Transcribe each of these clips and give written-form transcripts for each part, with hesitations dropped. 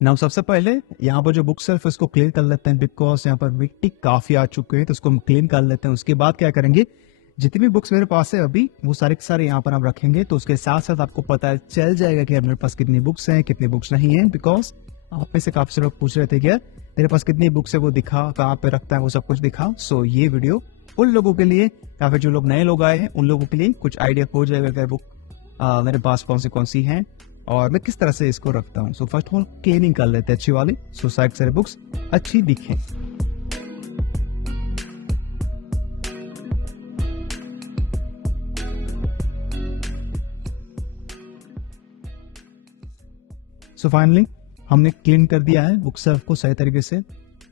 Now सबसे पहले यहाँ पर जो बुक सेल्फ इसको क्लीन कर लेते हैं, बिकॉज यहाँ पर मिट्टी काफी आ चुकी है, तो इसको हम क्लीन कर लेते हैं। उसके बाद क्या करेंगे, जितनी भी बुक्स मेरे पास है अभी वो सारे के सारे यहाँ पर हम रखेंगे, तो उसके साथ साथ आपको पता चल जाएगा कि मेरे पास कितनी बुक्स हैं कितनी बुक्स नहीं है। बिकॉज आप में से काफी सारे लोग पूछ रहे थे कि यार तेरे पास कितनी बुक्स है, वो दिखा, कहाँ पे रखता है, वो सब कुछ दिखा। सो ये वीडियो उन लोगों के लिए, या फिर जो लोग नए लोग आए हैं उन लोगों के लिए कुछ आइडिया हो जाएगा कि बुक मेरे पास कौन सी हैं और मैं किस तरह से इसको रखता हूँ। So first of all cleaning कर लेते हैं अच्छी वाली, सो साइड सारे बुक्स अच्छी दिखें। सो फाइनली हमने क्लीन कर दिया है बुक सेल्फ को सही तरीके से,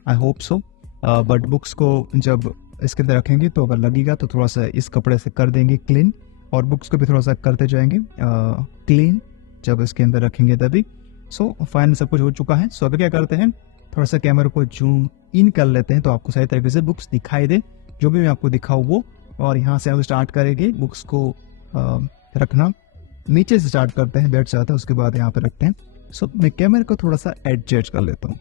I hope so. But books को जब इसके अंदर रखेंगे तो अगर लगेगा तो थोड़ा सा इस कपड़े से कर देंगे क्लीन, और बुक्स को भी थोड़ा सा करते जाएंगे क्लीन जब इसके अंदर रखेंगे तभी। सो फाइनल सब कुछ हो चुका है। सो अभी क्या करते हैं, थोड़ा सा कैमरा को जूम इन कर लेते हैं तो आपको सही तरीके से बुक्स दिखाई दे, जो भी मैं आपको दिखाऊँ वो। और यहाँ से हम स्टार्ट करेंगे बुक्स को रखना, नीचे से स्टार्ट करते हैं, बेड से आता है उसके बाद यहाँ पे रखते हैं। सो मैं कैमरा को थोड़ा सा एडजस्ट कर लेता हूँ।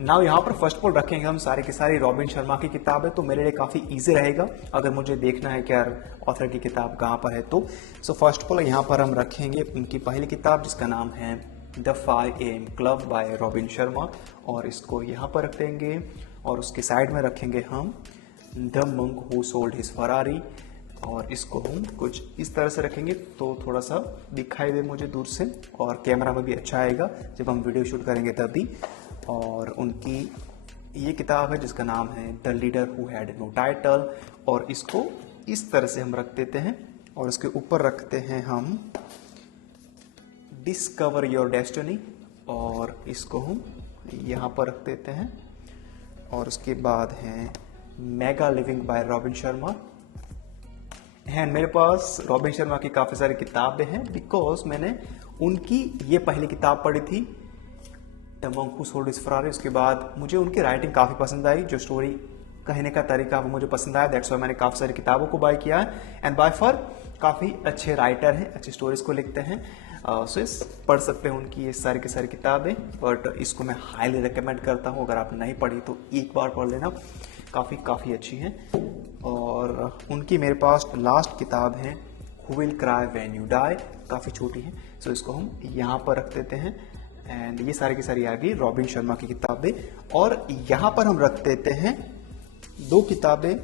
नाउ यहाँ पर फर्स्ट ऑफ ऑल रखेंगे हम सारी की सारी रॉबिन शर्मा की किताब है, तो मेरे लिए काफी इजी रहेगा अगर मुझे देखना है कि यार ऑथर की किताब कहाँ पर है। तो फर्स्ट ऑफ ऑल यहाँ पर हम रखेंगे उनकी पहली किताब जिसका नाम है the 5 AM club bye robin Sharma, और इसको यहाँ पर रख देंगे। और उसके साइड में रखेंगे हम the monk who sold his Ferrari, और इसको हम कुछ इस तरह से रखेंगे तो थोड़ा सा दिखाई दे मुझे दूर से, और कैमरा में भी अच्छा आएगा जब हम वीडियो शूट करेंगे तभी। और उनकी ये किताब है जिसका नाम है the leader who had no title, और इसको इस तरह से हम रख देते हैं। और उसके ऊपर रखते हैं हम डिस्कवर योर डेस्टिनी, और इसको हम यहाँ पर रख देते हैं। और उसके बाद है mega living by robin Sharma. And मेरे पास रॉबिन शर्मा की काफ़ी सारी किताबें हैं बिकॉज मैंने उनकी ये पहली किताब पढ़ी थी the monk who sold his Ferrari. उसके बाद मुझे उनकी राइटिंग काफ़ी पसंद आई, जो स्टोरी कहने का तरीका वो मुझे पसंद आया, दैट्स वाई मैंने काफ़ी सारी किताबों को बाय किया है। एंड बाय फॉर काफ़ी अच्छे राइटर हैं, अच्छी स्टोरीज को लिखते हैं। सो इस पढ़ सकते हैं उनकी ये सारी की सारी किताबें, बट इसको मैं हाईली रिकमेंड करता हूँ, अगर आपने नहीं पढ़ी तो एक बार पढ़ लेना, काफ़ी अच्छी हैं। और उनकी मेरे पास लास्ट किताब है who will cry when you die, काफ़ी छोटी है, सो इसको हम यहाँ पर रख देते हैं। एंड ये सारी की सारी आ गई रॉबिन शर्मा की किताबें। और यहाँ पर हम रख देते हैं दो किताबें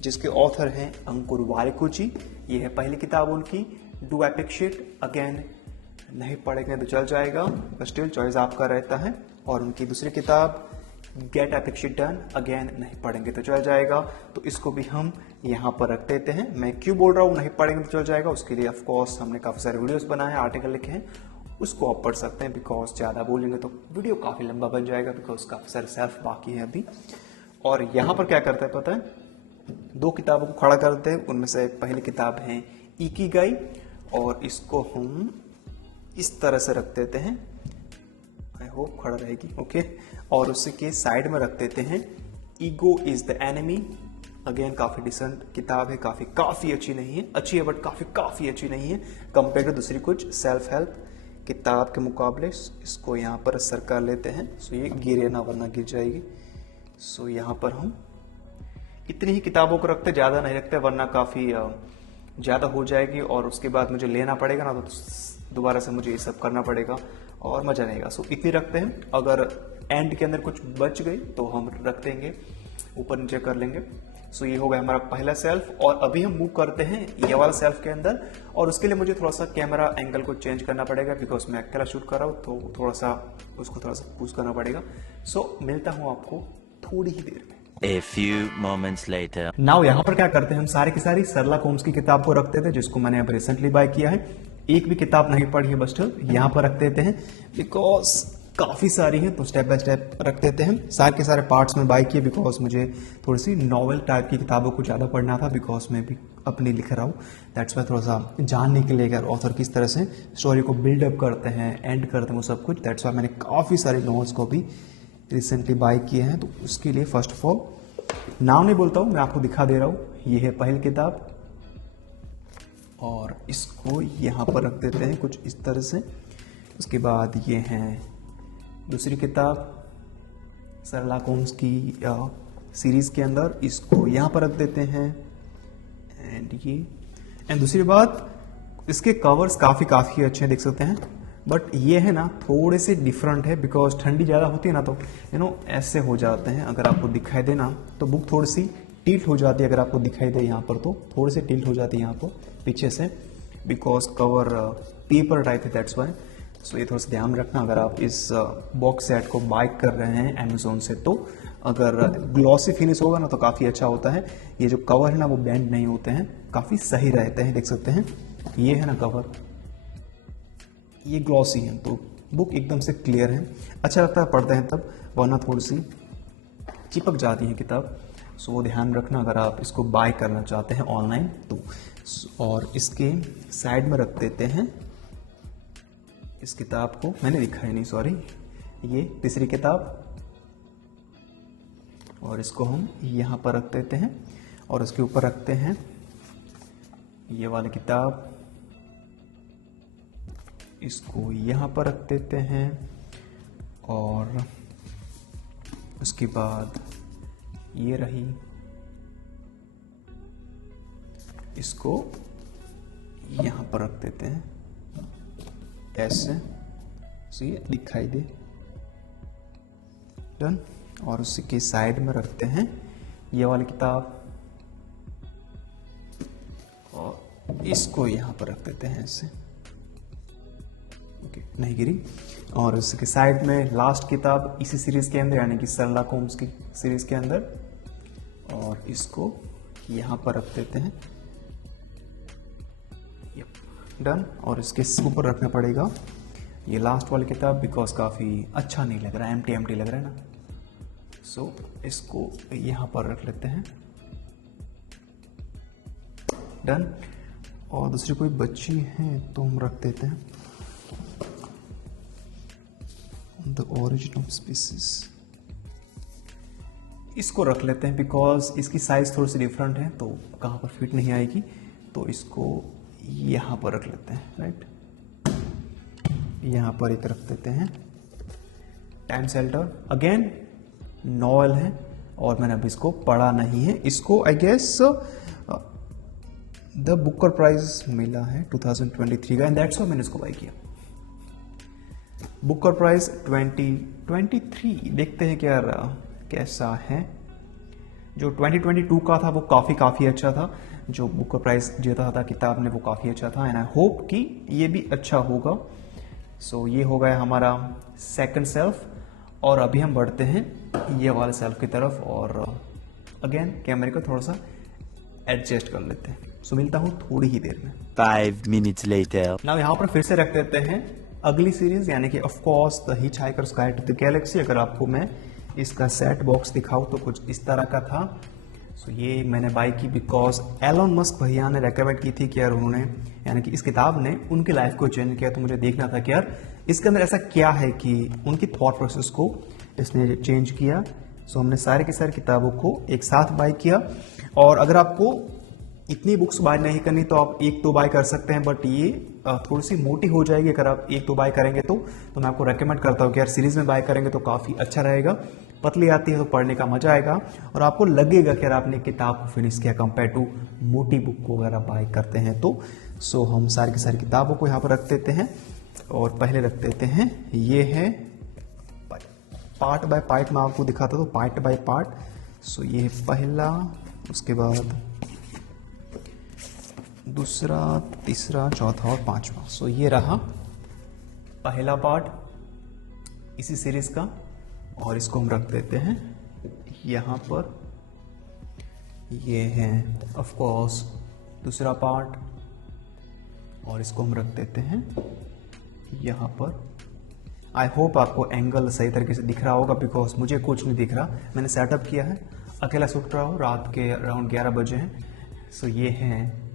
जिसके ऑथर हैं अंकुर वारिकुची। ये है पहली किताब उनकी डू एपिक शिट, अगेन नहीं पढ़ेंगे तो चल जाएगा, बट स्टिल चॉइस आपका रहता है। और उनकी दूसरी किताब gate epic shit done, again नहीं पढ़ेंगे तो चल जाएगा, तो इसको भी हम यहाँ पर रख देते हैं। मैं क्यों बोल रहा हूँ नहीं पढ़ेंगे तो चल जाएगा, उसके लिए ऑफ कोर्स हमने काफ़ी सारे वीडियोस बनाए हैं, आर्टिकल लिखे हैं, उसको आप पढ़ सकते हैं। बिकॉज ज़्यादा बोलेंगे तो वीडियो काफ़ी लंबा बन जाएगा, बिकॉज काफ़ी सारे सेल्फ बाकी है अभी। और यहाँ पर क्या करता है पता है, दो किताबों को खड़ा करते हैं, उनमें से पहली किताब है इकिगाई, और इसको हम इस तरह से रख देते हैं, आई होप खड़ा रहेगी, ओके। और उसी के साइड में रख देते हैं ego is the enemy, again काफ़ी डिसेंट किताब है, काफ़ी अच्छी नहीं है, अच्छी है बट काफ़ी अच्छी नहीं है कंपेयर टू दूसरी कुछ सेल्फ हेल्प किताब के मुकाबले। इसको यहाँ पर असर कर लेते हैं, सो ये गिरे ना वरना गिर जाएगी। सो यहाँ पर हम इतनी ही किताबों को रखते, ज़्यादा नहीं रखते वरना काफ़ी ज़्यादा हो जाएगी, और उसके बाद मुझे लेना पड़ेगा ना, तो दोबारा से मुझे ये सब करना पड़ेगा और मज़ा नहीं आएगा। सो इतनी रखते हैं, अगर एंड के अंदर कुछ बच गई तो हम रख देंगे, ऊपर नीचे कर लेंगे। सो ये हो गया हमारा पहला सेल्फ, और अभी हम मूव करते हैं ये वाला सेल्फ के अंदर, और उसके लिए मुझे थोड़ा सा कैमरा एंगल को चेंज करना पड़ेगा बिकॉज मैं अकेला शूट कर रहा हूँ, तो थोड़ा सा पुश करना पड़ेगा। सो मिलता हूँ आपको थोड़ी ही देर में। A few moments later. Now यहाँ पर क्या करते हैं, हम सारी की सारी सरला होम्स की किताब को रखते थे जिसको मैंने अब रिसेंटली बाय किया है, एक भी किताब नहीं पढ़ी है, बस यहाँ पर रख देते हैं बिकॉज काफ़ी सारी है, तो स्टेप बाय स्टेप रख देते हैं। सारे के सारे पार्ट्स में बाय किए बिकॉज मुझे थोड़ी सी नॉवल टाइप की किताबों को ज़्यादा पढ़ना था, बिकॉज मैं भी अपनी लिख रहा हूँ, दैट्स वाई थोड़ा सा जानने के लिए अगर ऑथर किस तरह से स्टोरी को बिल्डअप करते हैं, एंड करते हैं, वो सब कुछ, दैट्स वाई मैंने काफ़ी सारी नॉवेल्स को भी रिसेंटली बाय किए हैं। तो उसके लिए फर्स्ट ऑफ ऑल नाम नहीं बोलता हूँ, मैं आपको दिखा दे रहा हूँ, ये है पहली किताब, और इसको यहाँ पर रख देते हैं कुछ इस तरह से। उसके बाद ये हैं दूसरी किताब शर्लॉक होम्स की सीरीज के अंदर, इसको यहाँ पर रख देते हैं। एंड दूसरी बात, इसके कवर्स काफ़ी अच्छे हैं, देख सकते हैं। बट ये है ना थोड़े से डिफरेंट है, बिकॉज ठंडी ज़्यादा होती है ना, तो ऐसे हो जाते हैं। अगर आपको दिखाई दे ना तो बुक थोड़ी सी टिल्ट हो जाती है, अगर आपको दिखाई दे यहाँ पर तो थोड़ी सी टिल्ट हो जाती है यहाँ पर पीछे से, बिकॉज कवर पेपर टाइप है, दैट्स वाई। सो ये थोड़ा सा ध्यान रखना अगर आप इस बॉक्स सेट को बाय कर रहे हैं अमेजोन से, तो अगर ग्लॉसी फिनिश होगा ना तो काफ़ी अच्छा होता है। ये जो कवर है ना वो बेंड नहीं होते हैं, काफ़ी सही रहते हैं, देख सकते हैं। ये है ना कवर, ये ग्लॉसी है, तो बुक एकदम से क्लियर है, अच्छा लगता है पढ़ते हैं तब, वरना थोड़ी सी चिपक जाती है किताब। सो वो ध्यान रखना अगर आप इसको बाय करना चाहते हैं ऑनलाइन तो। और इसके साइड में रख देते हैं इस किताब को, मैंने लिखा है नहीं, सॉरी, ये तीसरी किताब, और इसको हम यहाँ पर रख देते हैं और उसके ऊपर रखते हैं ये वाली किताब, इसको यहाँ पर रख देते हैं। और उसके बाद ये रही, इसको यहाँ पर रख देते हैं ऐसे, सो ये दिखाई दे, डन। और उसी के साइड में रखते हैं ये वाली किताब और इसको यहाँ पर रख देते हैं ऐसे, ओके, नहीं गिरी। और उसके साइड में लास्ट किताब इसी सीरीज के अंदर, यानी कि शर्लॉक होम्स की सीरीज के अंदर, और इसको यहाँ पर रख देते हैं, डन। और इसके ऊपर रखना पड़ेगा ये लास्ट वाली किताब, बिकॉज काफ़ी अच्छा नहीं लग रहा है, एम्प्टी लग रहा है ना। सो इसको यहाँ पर रख लेते हैं, डन। और दूसरी कोई बच्ची है तो हम रख देते हैं द ओरिजिन ऑफ स्पीसीज, इसको रख लेते हैं बिकॉज इसकी साइज थोड़ी सी डिफरेंट है, तो कहाँ पर फिट नहीं आएगी, तो इसको यहाँ पर रख लेते हैं, राइट। यहाँ पर एक रख देते हैं टाइम शेल्टर, अगेन नॉवेल है और मैंने अभी इसको पढ़ा नहीं है। इसको I guess the Booker Prize मिला है 2023 का, एंड दैट्स व्हाई मैंने इसको बाय किया। बुकर प्राइज 2023, देखते हैं क्या कैसा है। जो 2022 का था वो काफ़ी अच्छा था, जो बुकर प्राइज जीता था किताब ने वो काफ़ी अच्छा था, एंड आई होप कि ये भी अच्छा होगा। सो ये हो गया हमारा सेकंड सेल्फ, और अभी हम बढ़ते हैं ये वाले सेल्फ की तरफ, और अगेन कैमरे को थोड़ा सा एडजस्ट कर लेते हैं। सो मिलता हूँ थोड़ी ही देर में। 5 minutes later. नाउ यहाँ पर फिर से रख देते हैं अगली सीरीज, यानी कि of course the hitchhiker's guide to the galaxy. अगर आपको मैं इसका सेट बॉक्स दिखाऊं तो कुछ इस तरह का था। सो ये मैंने बाय की बिकॉज एलोन मस्क भैया ने रेकमेंड की थी कि यार उन्होंने, यानी कि इस किताब ने उनकी लाइफ को चेंज किया, तो मुझे देखना था कि यार इसके अंदर ऐसा क्या है कि उनकी थॉट प्रोसेस को इसने चेंज किया। सो हमने सारे की सारी किताबों को एक साथ बाय किया, और अगर आपको इतनी बुक्स बाय नहीं करनी तो आप एक दो बाय कर सकते हैं, बट ये थोड़ी सी मोटी हो जाएगी अगर आप एक दो बाय करेंगे तो मैं आपको रेकमेंड करता हूँ कि यार सीरीज में बाय करेंगे तो काफ़ी अच्छा रहेगा। पतली आती है तो पढ़ने का मजा आएगा, और आपको लगेगा कि यार आपने किताब को फिनिश किया कंपेयर टू मोटी बुक को अगर आप बाय करते हैं तो। सो हम सारी की सारी किताबों को यहाँ पर रख देते हैं, और पहले रख देते हैं ये है पार्ट बाय पार्ट, मैं आपको दिखाता तो पार्ट बाय पार्ट। सो ये है पहला, उसके बाद दूसरा, तीसरा, चौथा और पांचवा। सो ये रहा पहला पार्ट इसी सीरीज का, और इसको हम रख देते हैं यहाँ पर। ये है ऑफ कोर्स दूसरा पार्ट, और इसको हम रख देते हैं यहाँ पर। आई होप आपको एंगल सही तरीके से दिख रहा होगा, बिकॉज मुझे कुछ नहीं दिख रहा, मैंने सेटअप किया है, अकेला सुट रहा हूँ, रात के अराउंड 11 बजे हैं। सो ये है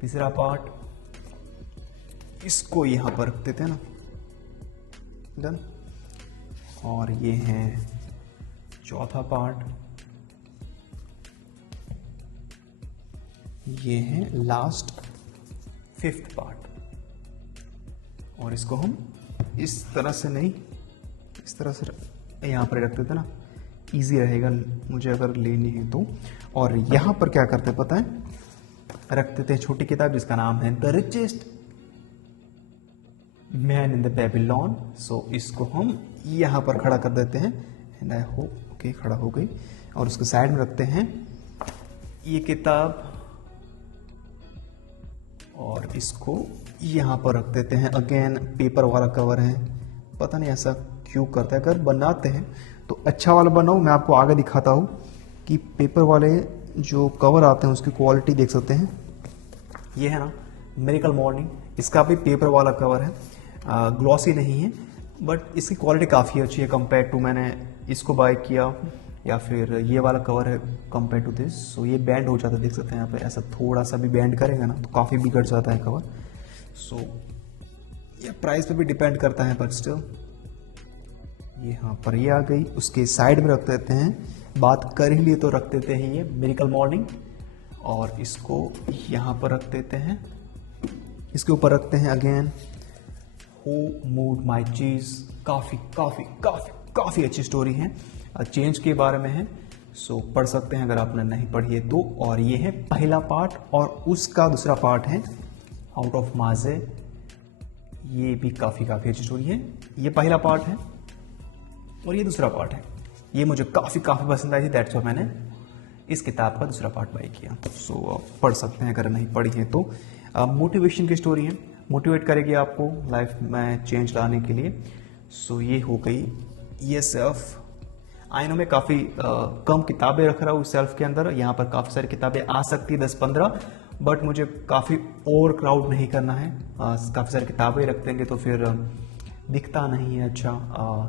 तीसरा पार्ट, इसको यहाँ पर रख देते हैं ना, डन। और ये है चौथा पार्ट, ये है लास्ट फिफ्थ पार्ट, और इसको हम इस तरह से नहीं, इस तरह से यहाँ पर रख देते ना, इजी रहेगा मुझे अगर लेनी है तो। और यहाँ पर क्या करते हैं पता है, रख देते हैं छोटी किताब जिसका नाम है the richest man in the Babylon. So इसको हम यहाँ पर खड़ा कर देते हैं एंड आई होप ओके खड़ा हो गई। और उसके साइड में रखते हैं ये किताब और इसको यहाँ पर रख देते हैं। अगेन पेपर वाला कवर है, पता नहीं ऐसा क्यों करता है। अगर बनाते हैं तो अच्छा वाला बनाओ। मैं आपको आगे दिखाता हूँ कि पेपर वाले जो कवर आते हैं उसकी क्वालिटी देख सकते हैं। ये है ना मिरेकल मॉर्निंग, इसका भी पेपर वाला कवर है, ग्लॉसी नहीं है बट इसकी क्वालिटी काफ़ी अच्छी है कंपेयर टू मैंने इसको बाय किया या फिर ये वाला कवर है कंपेयर टू दिस। सो ये बैंड हो जाता है, देख सकते हैं यहाँ पे, ऐसा थोड़ा सा भी बैंड करेगा ना तो काफ़ी बिगड़ जाता है कवर। सो ये प्राइस पे भी डिपेंड करता है बट स्टिल ये यहाँ पर ये आ गई। उसके साइड में रख देते हैं, बात कर ही लिए तो रख देते हैं ये मिरेकल मॉर्निंग। और इसको यहाँ पर रख देते हैं, इसके ऊपर रखते हैं अगेन हु मूव्ड माई चीज। काफ़ी काफ़ी काफ़ी काफ़ी अच्छी स्टोरी है, चेंज के बारे में है। सो पढ़ सकते हैं अगर आपने नहीं पढ़ी है तो। और ये है पहला पार्ट और उसका दूसरा पार्ट है आउट ऑफ माजे। ये भी काफ़ी अच्छी स्टोरी है। ये पहला पार्ट है और ये दूसरा पार्ट है। ये मुझे काफ़ी पसंद आई थी, दैट्स व्हाई मैंने इस किताब का दूसरा पार्ट बाय किया। सो पढ़ सकते हैं अगर नहीं पढ़ी है तो। मोटिवेशन की स्टोरी है, मोटिवेट करेगी आपको लाइफ में चेंज लाने के लिए। सो ये हो गई ये सेल्फ। आई नो मैं काफ़ी कम किताबें रख रहा हूँ सेल्फ के अंदर, यहाँ पर काफ़ी सारी किताबें आ सकती है 10-15, बट मुझे काफ़ी ओवर क्राउड नहीं करना है। काफ़ी सारी किताबें रख देंगे तो फिर दिखता नहीं है अच्छा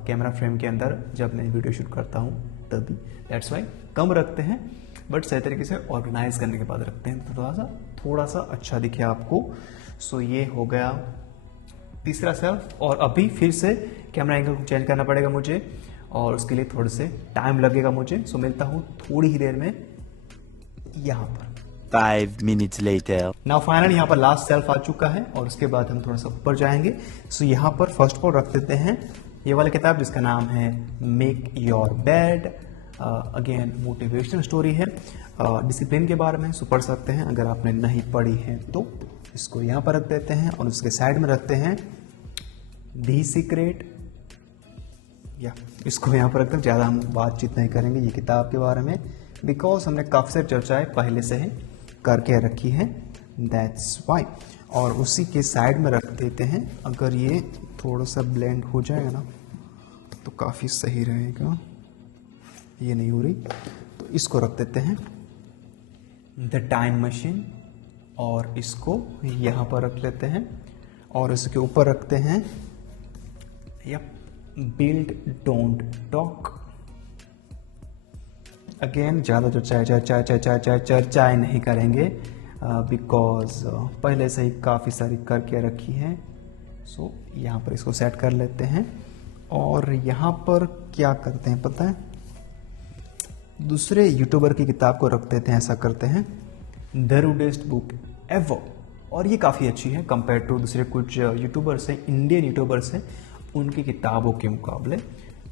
कैमरा फ्रेम के अंदर जब मैं वीडियो शूट करता हूँ तभी। दैट्स वाई कम रखते हैं बट सही तरीके से ऑर्गेनाइज करने के बाद रखते हैं तो थोड़ा सा अच्छा दिखे आपको। सो ये हो गया तीसरा सेल्फ। और अभी फिर से कैमरा एंगल को चेंज करना पड़ेगा मुझे और उसके लिए थोड़े से टाइम लगेगा मुझे। सो मिलता हूँ थोड़ी ही देर में यहाँ पर। 5 minutes later. नाउ फाइनल यहाँ पर लास्ट सेल्फ आ चुका है और उसके बाद हम थोड़ा सा ऊपर जाएंगे। सो यहाँ पर फर्स्ट ऑफ ऑल रख देते हैं ये वाली किताब जिसका नाम है make your bed. Again motivational story है, डिसिप्लिन के बारे में। सो पढ़ सकते हैं अगर आपने नहीं पढ़ी है तो। इसको यहाँ पर रख देते हैं और उसके साइड में रखते हैं दी सीक्रेट। या इसको यहाँ पर रखकर ज़्यादा हम बातचीत नहीं करेंगे ये किताब के बारे में, बिकॉज हमने काफ़ी सारी चर्चाएं पहले से ही करके रखी है, दैट्स वाई। और उसी के साइड में रख देते हैं, अगर ये थोड़ा सा ब्लेंड हो जाएगा ना तो काफ़ी सही रहेगा। ये नहीं हो रही तो इसको रख देते हैं द टाइम मशीन और इसको यहाँ पर रख लेते हैं और इसके ऊपर रखते हैं या बिल्ड डोंट टॉक। अगेन ज़्यादा जो चर्चाएं नहीं करेंगे बिकॉज पहले से ही काफ़ी सारी करके रखी है। सो यहाँ पर इसको सेट कर लेते हैं और यहाँ पर क्या करते हैं पता है, दूसरे यूट्यूबर की किताब को रख देते हैं। ऐसा करते हैं द रूडेस्ट बुक एवर। और ये काफ़ी अच्छी है कंपेयर टू दूसरे कुछ यूट्यूबर से, इंडियन यूट्यूबर से, उनकी किताबों के मुकाबले।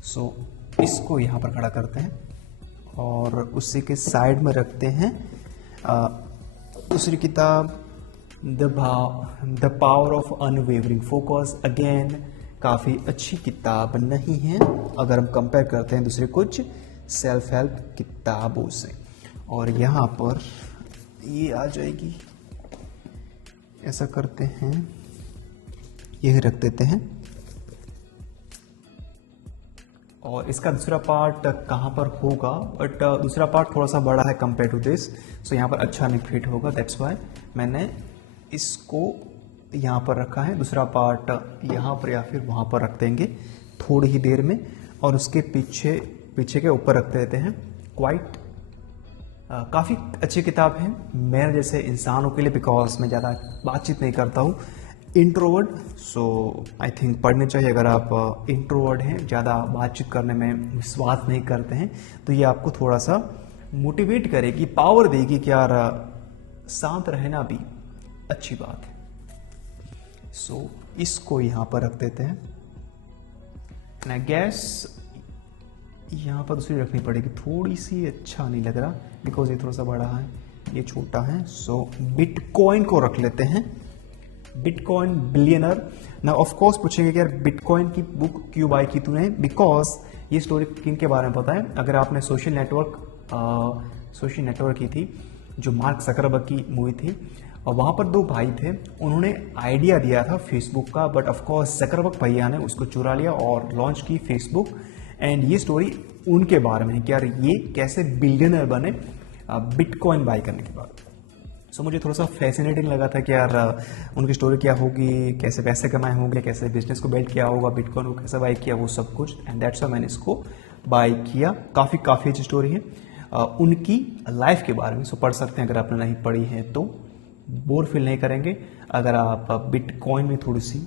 सो इसको यहाँ पर खड़ा करते हैं और उसी के साइड में रखते हैं दूसरी किताब the power of unwavering focus. Again काफ़ी अच्छी किताब नहीं है अगर हम कंपेयर करते हैं दूसरे कुछ सेल्फ हेल्प किताबों से। और यहाँ पर ये आ जाएगी, ऐसा करते हैं ये रख देते हैं। और इसका दूसरा पार्ट कहाँ पर होगा, बट दूसरा पार्ट थोड़ा सा बड़ा है कंपेयर टू दिस, सो यहाँ पर अच्छा नहीं फिट होगा, दैट्स वाई मैंने इसको यहाँ पर रखा है। दूसरा पार्ट यहाँ पर या फिर वहाँ पर रख देंगे थोड़ी ही देर में। और उसके पीछे के ऊपर रख देते हैं क्वाइट। काफ़ी अच्छी किताब है मेरे जैसे इंसानों के लिए, बिकॉज मैं ज़्यादा बातचीत नहीं करता हूँ, इंट्रोवर्ड। सो आई थिंक पढ़नी चाहिए अगर आप इंट्रोवर्ड हैं, ज़्यादा बातचीत करने में विश्वास नहीं करते हैं, तो ये आपको थोड़ा सा मोटिवेट करेगी, पावर देगी कि यार शांत रहना भी अच्छी बात है। सो इसको यहाँ पर रख देते हैं एंड आई गैस यहाँ पर दूसरी रखनी पड़ेगी, थोड़ी सी अच्छा नहीं लग रहा बिकॉज ये थोड़ा सा बड़ा है, ये छोटा है। सो बिटकॉइन को रख लेते हैं, बिटकॉइन बिलियनर। ना ऑफ कोर्स पूछेंगे कि यार बिटकॉइन की बुक क्यों बाय की तूने, बिकॉज ये स्टोरी किन के बारे में पता है? अगर आपने सोशल नेटवर्क की थी, जो मार्क जकरबर्ग की मूवी थी, और वहां पर 2 भाई थे, उन्होंने आइडिया दिया था फेसबुक का, बट ऑफ कोर्स जकरबर्ग भैया ने उसको चुरा लिया और लॉन्च की फेसबुक। एंड ये स्टोरी उनके बारे में है कि यार ये कैसे बिलियनर बने बिटकॉइन बाय करने के बाद। सो मुझे थोड़ा सा फैसिनेटिंग लगा था कि यार उनकी स्टोरी क्या होगी, कैसे पैसे कमाए होंगे, कैसे बिजनेस को बिल्ड किया होगा, बिटकॉइन को कैसे बाय किया, वो सब कुछ। एंड दैट्स व्हाई मैंने इसको बाय किया। काफ़ी अच्छी स्टोरी है उनकी लाइफ के बारे में। सो पढ़ सकते हैं अगर आपने नहीं पढ़ी है तो, बोर फील नहीं करेंगे अगर आप बिटकॉइन में थोड़ी सी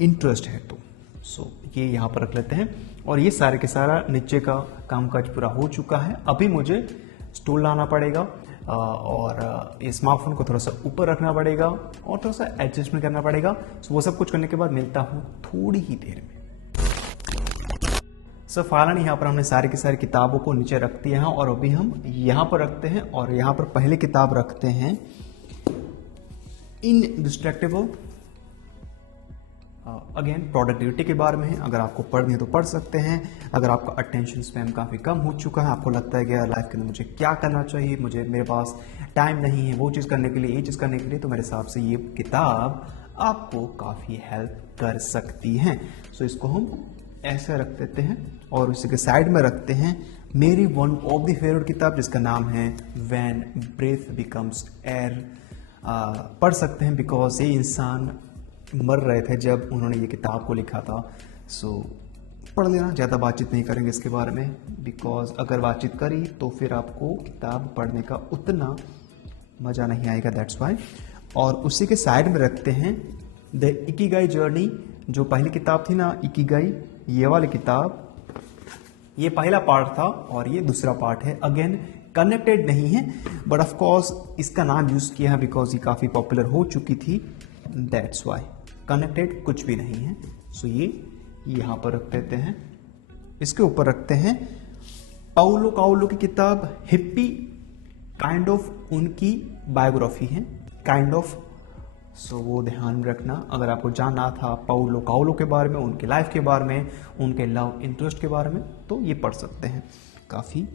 इंटरेस्ट है तो। सो ये यहाँ पर रख लेते हैं। और ये सारे के सारा नीचे का कामकाज पूरा हो चुका है। अभी मुझे स्टूल लाना पड़ेगा और ये स्मार्टफोन को थोड़ा सा ऊपर रखना पड़ेगा और थोड़ा सा एडजस्टमेंट करना पड़ेगा। सो वो सब कुछ करने के बाद मिलता हूँ थोड़ी ही देर में। सो फाइनली यहाँ पर हमने सारी की सारी किताबों को नीचे रख दिया है और अभी हम यहाँ पर रखते हैं और यहाँ पर पहली किताब रखते हैं इनडिस्ट्रैक्टेबल। अगेन प्रोडक्टिविटी के बारे में है, अगर आपको पढ़नी है तो पढ़ सकते हैं। अगर आपका अटेंशन स्पैन काफ़ी कम हो चुका है, आपको लगता है कि यार लाइफ के अंदर मुझे क्या करना चाहिए, मेरे पास टाइम नहीं है वो चीज़ करने के लिए, ये चीज़ करने के लिए, तो मेरे हिसाब से ये किताब आपको काफ़ी हेल्प कर सकती है। सो इसको हम ऐसे रख देते हैं और उसी के साइड में रखते हैं मेरी वन ऑफ द फेवरेट किताब जिसका नाम है व्हेन ब्रेथ बिकम्स एयर। पढ़ सकते हैं बिकॉज ये इंसान मर रहे थे जब उन्होंने ये किताब को लिखा था। सो पढ़ लेना, ज़्यादा बातचीत नहीं करेंगे इसके बारे में बिकॉज अगर बातचीत करी तो फिर आपको किताब पढ़ने का उतना मज़ा नहीं आएगा, दैट्स वाई। और उसी के साइड में रखते हैं द इकिगाई जर्नी, जो पहली किताब थी ना इकिगाई, ये वाली किताब, ये पहला पार्ट था और ये दूसरा पार्ट है। अगेन कनेक्टेड नहीं है बट ऑफ कोर्स इसका नाम यूज़ किया है बिकॉज ये काफ़ी पॉपुलर हो चुकी थी, दैट्स वाई। कनेक्टेड कुछ भी नहीं है। सो ये यहाँ पर रख देते हैं। इसके ऊपर रखते हैं पाउलो काउलो की किताब हिप्पी, काइंड ऑफ उनकी बायोग्राफी है, काइंड ऑफ। सो वो ध्यान में रखना, अगर आपको जानना था पाउलो काउलो के बारे में, उनके लाइफ के बारे में, उनके लव इंटरेस्ट के बारे में, तो ये पढ़ सकते हैं, काफ़ी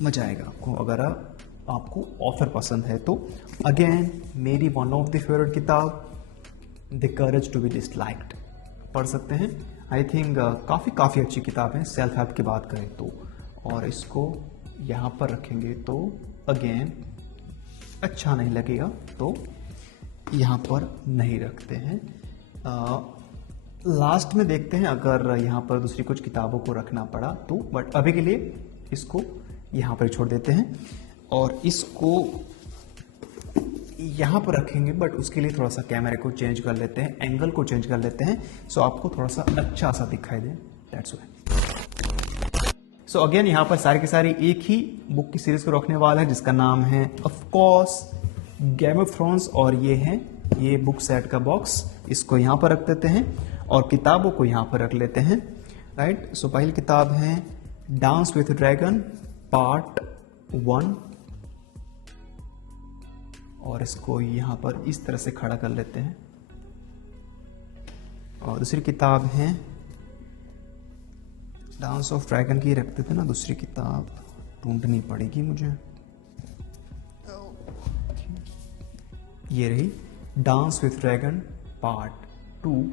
मजा आएगा आपको अगर आपको ऑथर पसंद है तो। अगेन मेरी वन ऑफ द फेवरेट किताब the courage to be disliked, पढ़ सकते हैं। आई थिंक काफ़ी अच्छी किताब है सेल्फ हेल्प की बात करें तो। और इसको यहाँ पर रखेंगे तो अगेन अच्छा नहीं लगेगा, तो यहाँ पर नहीं रखते हैं। लास्ट में देखते हैं अगर यहाँ पर दूसरी कुछ किताबों को रखना पड़ा तो, बट अभी के लिए इसको यहाँ पर छोड़ देते हैं और इसको यहाँ पर रखेंगे। बट उसके लिए थोड़ा सा कैमरे को चेंज कर लेते हैं, एंगल को चेंज कर लेते हैं सो आपको थोड़ा सा अच्छा सा दिखाई दे, दैट्स व्हाई। सो अगेन यहाँ पर सारी की सारी एक ही बुक की सीरीज को रखने वाला है जिसका नाम है of course game of thrones. और ये है ये बुक सेट का बॉक्स, इसको यहाँ पर रख देते हैं और किताबों को यहाँ पर रख लेते हैं, राइट। सो पहली किताब है डांस विथ ड्रैगन पार्ट 1 और इसको यहाँ पर इस तरह से खड़ा कर लेते हैं। और दूसरी किताब है डांस ऑफ ड्रैगन की रख देते ना, दूसरी किताब ढूंढनी पड़ेगी मुझे, ये रही dance with dragon part 2।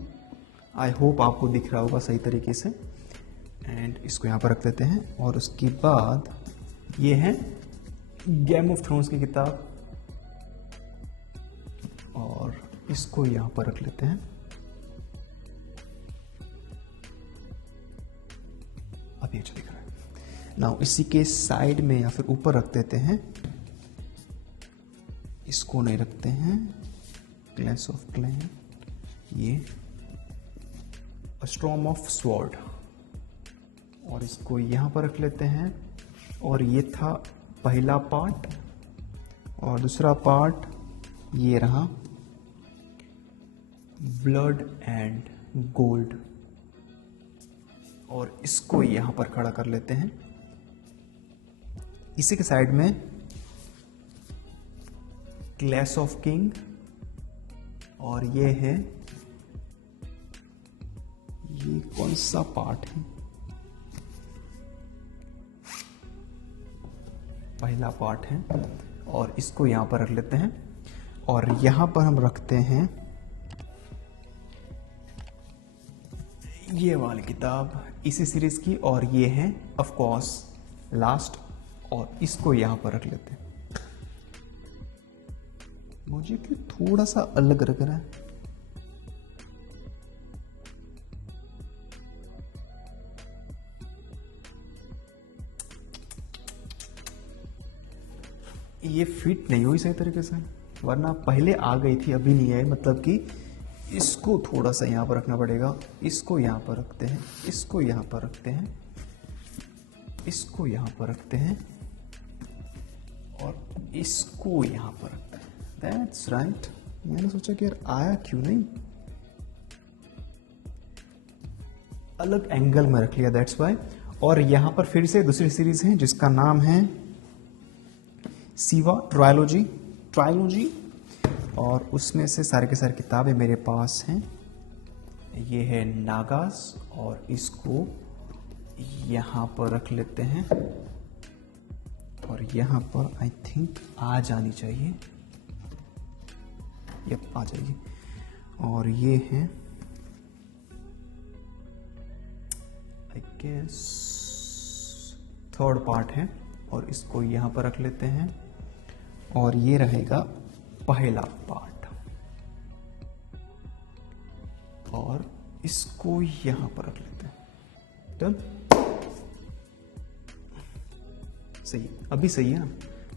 I hope आपको दिख रहा होगा सही तरीके से। एंड इसको यहाँ पर रख देते हैं और उसके बाद ये है गेम ऑफ थ्रोन्स की किताब और इसको यहाँ पर रख लेते हैं। अब ये दिख रहा है ना, इसी के साइड में या फिर ऊपर रख देते हैं, इसको नहीं रखते हैं, ग्लेंस ऑफ क्लैन, ये स्टॉर्म ऑफ स्वॉर्ड और इसको यहाँ पर रख लेते हैं। और ये था पहला पार्ट और दूसरा पार्ट ये रहा ब्लड एंड गोल्ड। और इसको यहाँ पर खड़ा कर लेते हैं। इसी के साइड में क्लैश ऑफ किंग, और ये है, ये कौन सा पार्ट है, पहला पार्ट है, और इसको यहां पर रख लेते हैं। और यहां पर हम रखते हैं ये वाली किताब इसी सीरीज की, और ये है ऑफ कोर्स लास्ट, और इसको यहां पर रख लेते हैं। मुझे क्यों थोड़ा सा अलग लग रहा है, ये फिट नहीं हुई सही तरीके से, वरना पहले आ गई थी अभी नहीं आई। मतलब कि इसको थोड़ा सा यहाँ पर रखना पड़ेगा, इसको यहाँ पर रखते हैं, इसको यहाँ पर रखते हैं, इसको यहाँ पर रखते हैं, और इसको यहाँ पर रखते हैं। That's right. मैंने सोचा कि यार आया क्यों नहीं, अलग एंगल में रख लिया, दैट्स वाई। और यहाँ पर फिर से दूसरी सीरीज है जिसका नाम है सिवा ट्रायलॉजी, और उसमें से सारे के सारे किताबें मेरे पास हैं। ये है नागास, और इसको यहाँ पर रख लेते हैं, और यहाँ पर आई थिंक आ जानी चाहिए, यप आ जाएगी। और ये है आई गेस थर्ड पार्ट है, और इसको यहाँ पर रख लेते हैं, और ये रहेगा पहला पार्ट, और इसको यहां पर रख लेते हैं। डन, सही, अभी सही है ना।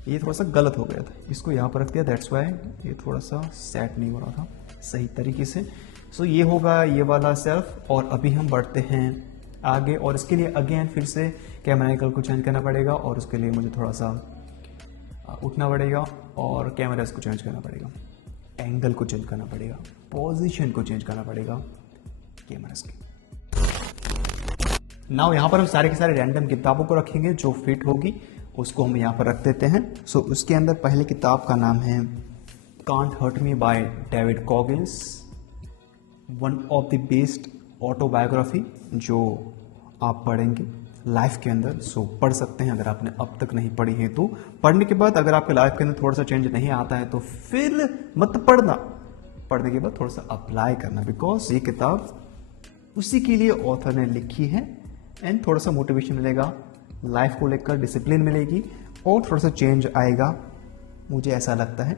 ये थोड़ा सा गलत हो गया था, इसको यहां पर रख दिया, दैट्स वाई ये थोड़ा सा सेट नहीं हो रहा था सही तरीके से। सो ये होगा ये वाला सेल्फ, और अभी हम बढ़ते हैं आगे, और इसके लिए अगेन फिर से कैमरा एंगल को चेंज करना पड़ेगा, और उसके लिए मुझे थोड़ा सा उठना पड़ेगा, और कैमरास को चेंज करना पड़ेगा, एंगल को चेंज करना पड़ेगा, पोजीशन को चेंज करना पड़ेगा कैमरास की। नाउ यहाँ पर हम सारे के सारे रैंडम किताबों को रखेंगे, जो फिट होगी उसको हम यहाँ पर रख देते हैं। सो उसके अंदर पहली किताब का नाम है can't hurt me by David Goggins, one of the best autobiography जो आप पढ़ेंगे लाइफ के अंदर। सो पढ़ सकते हैं, अगर आपने अब तक नहीं पढ़ी है तो। पढ़ने के बाद अगर आपके लाइफ के अंदर थोड़ा सा चेंज नहीं आता है तो फिर मत पढ़ना, पढ़ने के बाद थोड़ा सा अप्लाई करना, बिकॉज ये किताब उसी के लिए ऑथर ने लिखी है, एंड थोड़ा सा मोटिवेशन मिलेगा, लाइफ को लेकर डिसिप्लिन मिलेगी, और थोड़ा सा चेंज आएगा, मुझे ऐसा लगता है,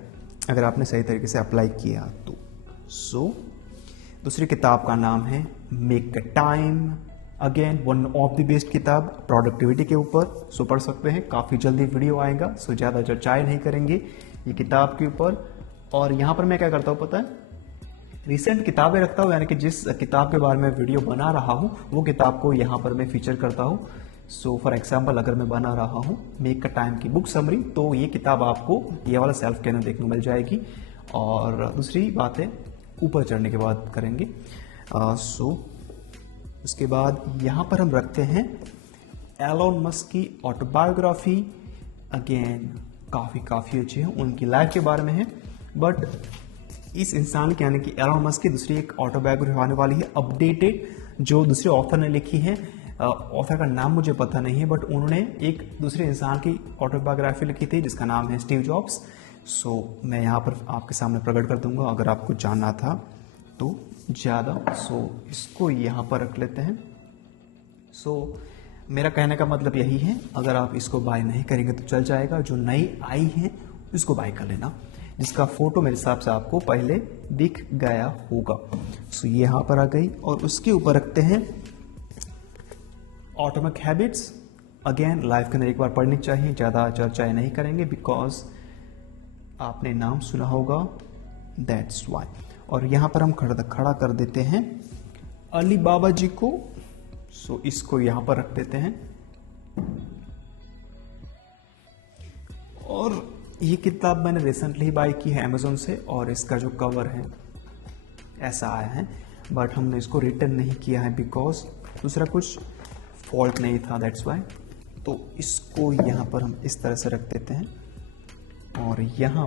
अगर आपने सही तरीके से अप्लाई किया तो। सो दूसरी किताब का नाम है make a time, again one of the best किताब प्रोडक्टिविटी के ऊपर। सो पढ़ सकते हैं, काफ़ी जल्दी वीडियो आएगा, सो ज़्यादा चर्चाएं नहीं करेंगे ये किताब के ऊपर। और यहाँ पर मैं क्या करता हूँ पता है, रिसेंट किताबें रखता हूँ, यानी कि जिस किताब के बारे में वीडियो बना रहा हूँ वो किताब को यहाँ पर मैं फीचर करता हूँ। सो फॉर एग्जाम्पल अगर मैं बना रहा हूँ मेक अ टाइम की बुक समरी, तो ये किताब आपको ये वाला सेल्फ के अंदर देखने को मिल जाएगी। और दूसरी बात है, ऊपर चढ़ने के बाद करेंगे। सो उसके बाद यहाँ पर हम रखते हैं एलोन मस्क की ऑटोबायोग्राफी। अगेन काफ़ी अच्छी है, उनकी लाइफ के बारे में है, बट इस इंसान की यानी कि एलोन मस्क की दूसरी एक ऑटोबायोग्राफी आने वाली है अपडेटेड, जो दूसरे ऑथर ने लिखी है। ऑथर का नाम मुझे पता नहीं है, बट उन्होंने एक दूसरे इंसान की ऑटोबायोग्राफी लिखी थी जिसका नाम है स्टीव जॉब्स। सो मैं यहाँ पर आपके सामने प्रकट कर दूंगा, अगर आपको जानना था तो ज़्यादा। सो इसको यहाँ पर रख लेते हैं। सो मेरा कहने का मतलब यही है, अगर आप इसको बाय नहीं करेंगे तो चल जाएगा, जो नई आई है उसको बाय कर लेना, जिसका फोटो मेरे हिसाब से आपको पहले दिख गया होगा। सो ये यहाँ पर आ गई, और उसके ऊपर रखते हैं ऑटोमिक हैबिट्स। अगेन लाइफ के अंदर एक बार पढ़नी चाहिए, ज़्यादा चर्चाएं नहीं करेंगे, बिकॉज आपने नाम सुना होगा, दैट्स वाई। और यहाँ पर हम खड़ा कर देते हैं अली बाबा जी को। सो इसको यहाँ पर रख देते हैं। और ये किताब मैंने रिसेंटली बाय की है अमेजोन से, और इसका जो कवर है ऐसा आया है, बट हमने इसको रिटर्न नहीं किया है बिकॉज दूसरा कुछ फॉल्ट नहीं था, दैट्स वाई। तो इसको यहाँ पर हम इस तरह से रख देते हैं और यहाँ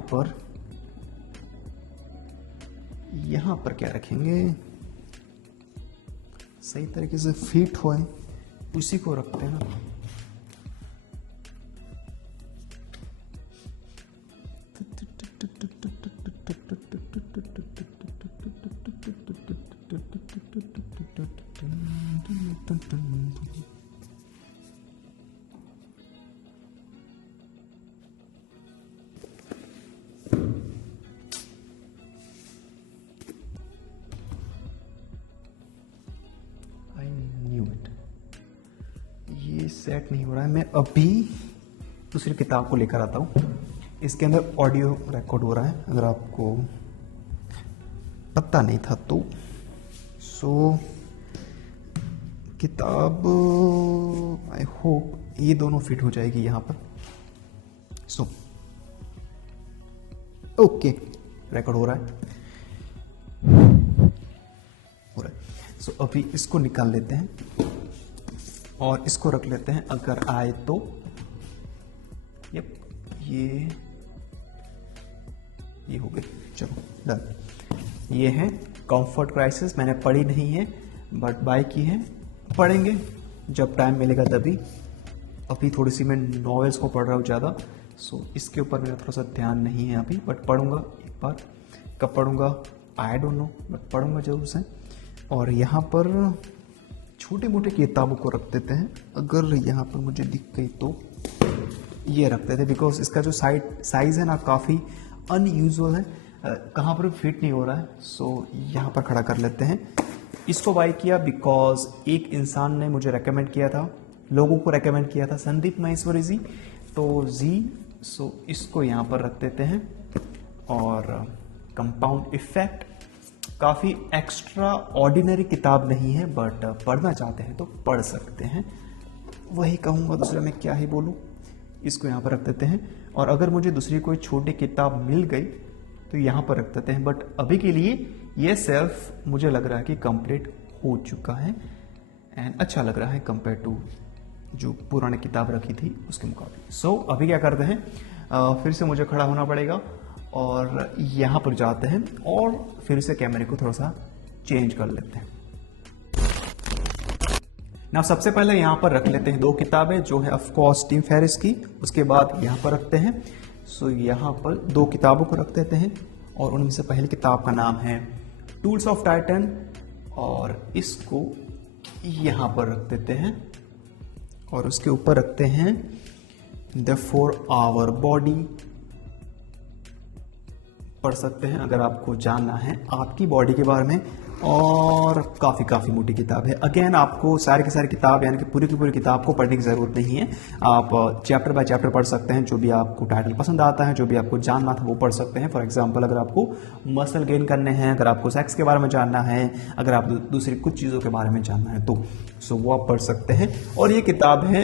पर क्या रखेंगे, सही तरीके से फिट होए उसी को रखते हैं ना। ये सेट नहीं हो रहा है, मैं अभी दूसरी किताब को लेकर आता हूँ। इसके अंदर ऑडियो रिकॉर्ड हो रहा है, अगर आपको पता नहीं था तो। किताब आई होप ये दोनों फिट हो जाएगी यहाँ पर। ओके, रिकॉर्ड हो रहा है। अभी इसको निकाल लेते हैं और इसको रख लेते हैं अगर आए तो। यप, ये हो गई, चलो डन। ये है कंफर्ट क्राइसिस, मैंने पढ़ी नहीं है बट बाय की है, पढ़ेंगे जब टाइम मिलेगा तभी। अभी थोड़ी सी मैं नॉवेल्स को पढ़ रहा हूँ ज़्यादा, इसके ऊपर मेरा थोड़ा सा ध्यान नहीं है अभी, बट पढ़ूंगा एक बार। कब पढ़ूंगा आई डोंट नो, बट पढ़ूंगा जरूर से। और यहाँ पर छोटे मोटे किताबों को रख देते हैं, अगर यहाँ पर मुझे दिख गई तो ये रखते थे, बिकॉज इसका जो साइज है ना काफ़ी अनयूजुअल है, कहाँ पर फिट नहीं हो रहा है। यहाँ पर खड़ा कर लेते हैं। इसको बाय किया बिकॉज एक इंसान ने मुझे रेकमेंड किया था, लोगों को रेकमेंड किया था, संदीप महेश्वरी जी। इसको यहाँ पर रख देते हैं। और कंपाउंड इफेक्ट काफ़ी एक्स्ट्रा ऑर्डिनरी किताब नहीं है, बट पढ़ना चाहते हैं तो पढ़ सकते हैं, वही कहूँगा, दूसरा मैं क्या ही बोलूँ। इसको यहाँ पर रख देते हैं। और अगर मुझे दूसरी कोई छोटी किताब मिल गई तो यहाँ पर रख देते हैं, बट अभी के लिए ये सेल्फ मुझे लग रहा है कि कंप्लीट हो चुका है एंड अच्छा लग रहा है कंपेयर टू जो पुरानी किताब रखी थी उसके मुकाबले। अभी क्या करते हैं, फिर से मुझे खड़ा होना पड़ेगा और यहाँ पर जाते हैं और फिर से कैमरे को थोड़ा सा चेंज कर लेते हैं। ना सबसे पहले यहाँ पर रख लेते हैं 2 किताबें, जो है ऑफ कोर्स टिम फेरिस की, उसके बाद यहाँ पर रखते हैं। यहाँ पर 2 किताबों को रख देते हैं और उनमें से पहली किताब का नाम है टूल्स ऑफ टाइटन, और इसको यहाँ पर रख देते हैं और उसके ऊपर रखते हैं द फॉर आवर बॉडी। पढ़ सकते हैं अगर आपको जानना है आपकी बॉडी के बारे में, और काफ़ी मोटी किताब है। अगेन आपको सारी की सारी किताब यानी कि पूरी की पूरी किताब को पढ़ने की ज़रूरत नहीं है, आप चैप्टर बाय चैप्टर पढ़ सकते हैं। जो भी आपको टाइटल पसंद आता है, जो भी आपको जानना था वो पढ़ सकते हैं। फॉर एग्जांपल अगर आपको मसल गेन करने हैं, अगर आपको सेक्स के बारे में जानना है, अगर आप दूसरी कुछ चीज़ों के बारे में जानना है तो वो आप पढ़ सकते हैं। और ये किताब है,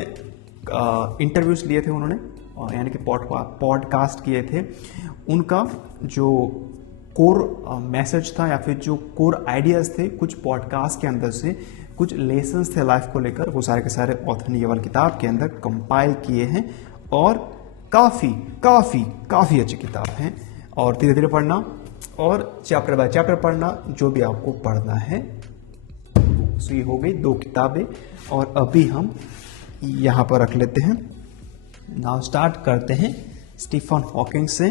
इंटरव्यूज लिए थे उन्होंने, यानी कि पॉडकास्ट किए थे, उनका जो कोर मैसेज था या फिर जो कोर आइडियाज थे कुछ पॉडकास्ट के अंदर से, कुछ लेसन्स थे लाइफ को लेकर, वो सारे के सारे ऑथर ने ये वाली किताब के अंदर कंपाइल किए हैं। और काफ़ी अच्छी किताब है, और धीरे धीरे पढ़ना और चैप्टर बाय चैप्टर पढ़ना, जो भी आपको पढ़ना है। ये हो गई 2 किताबें, और अभी हम यहाँ पर रख लेते हैं। नाउ स्टार्ट करते हैं स्टीफन हॉकिंग से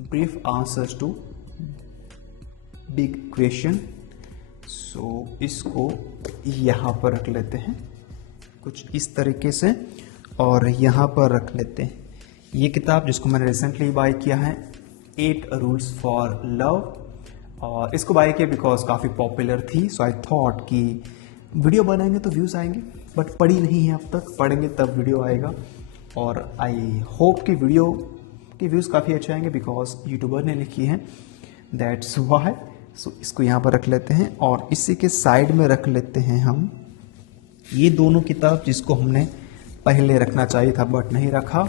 brief answers to big question. इसको यहाँ पर रख लेते हैं कुछ इस तरीके से, और यहाँ पर रख लेते हैं ये किताब जिसको मैंने रिसेंटली बाय किया है, 8 रूल्स फॉर लव। और इसको बाय किया बिकॉज काफ़ी पॉपुलर थी, सो आई थॉट कि वीडियो बनाएंगे तो व्यूज़ आएंगे, बट पढ़ी नहीं है अब तक, पढ़ेंगे तब वीडियो आएगा। और आई होप कि वीडियो के व्यूज़ काफ़ी अच्छे आएंगे बिकॉज यूट्यूबर ने लिखी है, दैट्स व्हाई। इसको यहाँ पर रख लेते हैं, और इसी के साइड में रख लेते हैं हम ये दोनों किताब जिसको हमने पहले रखना चाहिए था बट नहीं रखा,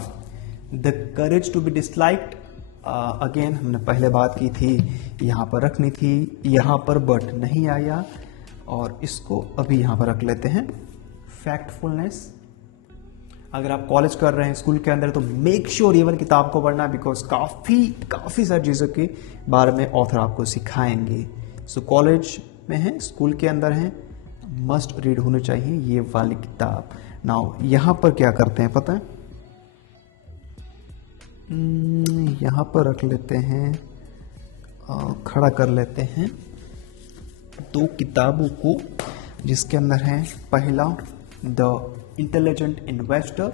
the courage to be disliked. Again हमने पहले बात की थी, यहाँ पर रखनी थी, यहाँ पर बट नहीं आया, और इसको अभी यहाँ पर रख लेते हैं फैक्टफुलनेस। अगर आप कॉलेज कर रहे हैं स्कूल के अंदर तो मेक श्योर ये वाली किताब को पढ़ना, बिकॉज काफ़ी सारी चीज़ों के बारे में ऑथर आपको सिखाएंगे। सो कॉलेज में है, स्कूल के अंदर है, मस्ट रीड होनी चाहिए ये वाली किताब। नाउ यहाँ पर क्या करते हैं पता है, यहाँ पर रख लेते हैं, खड़ा कर लेते हैं दो किताबों को, जिसके अंदर है पहला द इंटेलिजेंट इन्वेस्टर,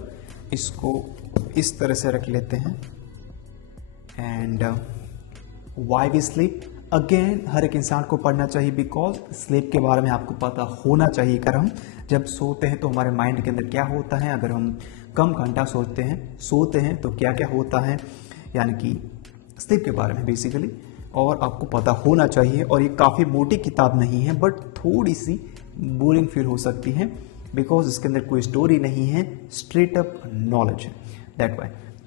इसको इस तरह से रख लेते हैं, and why we sleep. Again हर एक इंसान को पढ़ना चाहिए, बिकॉज स्लीप के बारे में आपको पता होना चाहिए। अगर हम जब सोते हैं तो हमारे माइंड के अंदर क्या होता है, अगर हम कम घंटा सोते हैं तो क्या क्या होता है, यानी कि स्लीप के बारे में बेसिकली, और आपको पता होना चाहिए। और ये काफ़ी मोटी किताब नहीं है, बट थोड़ी सी बोरिंग फील हो सकती है, बिकॉज इसके अंदर कोई स्टोरी नहीं है, स्ट्रेट अप नॉलेज है।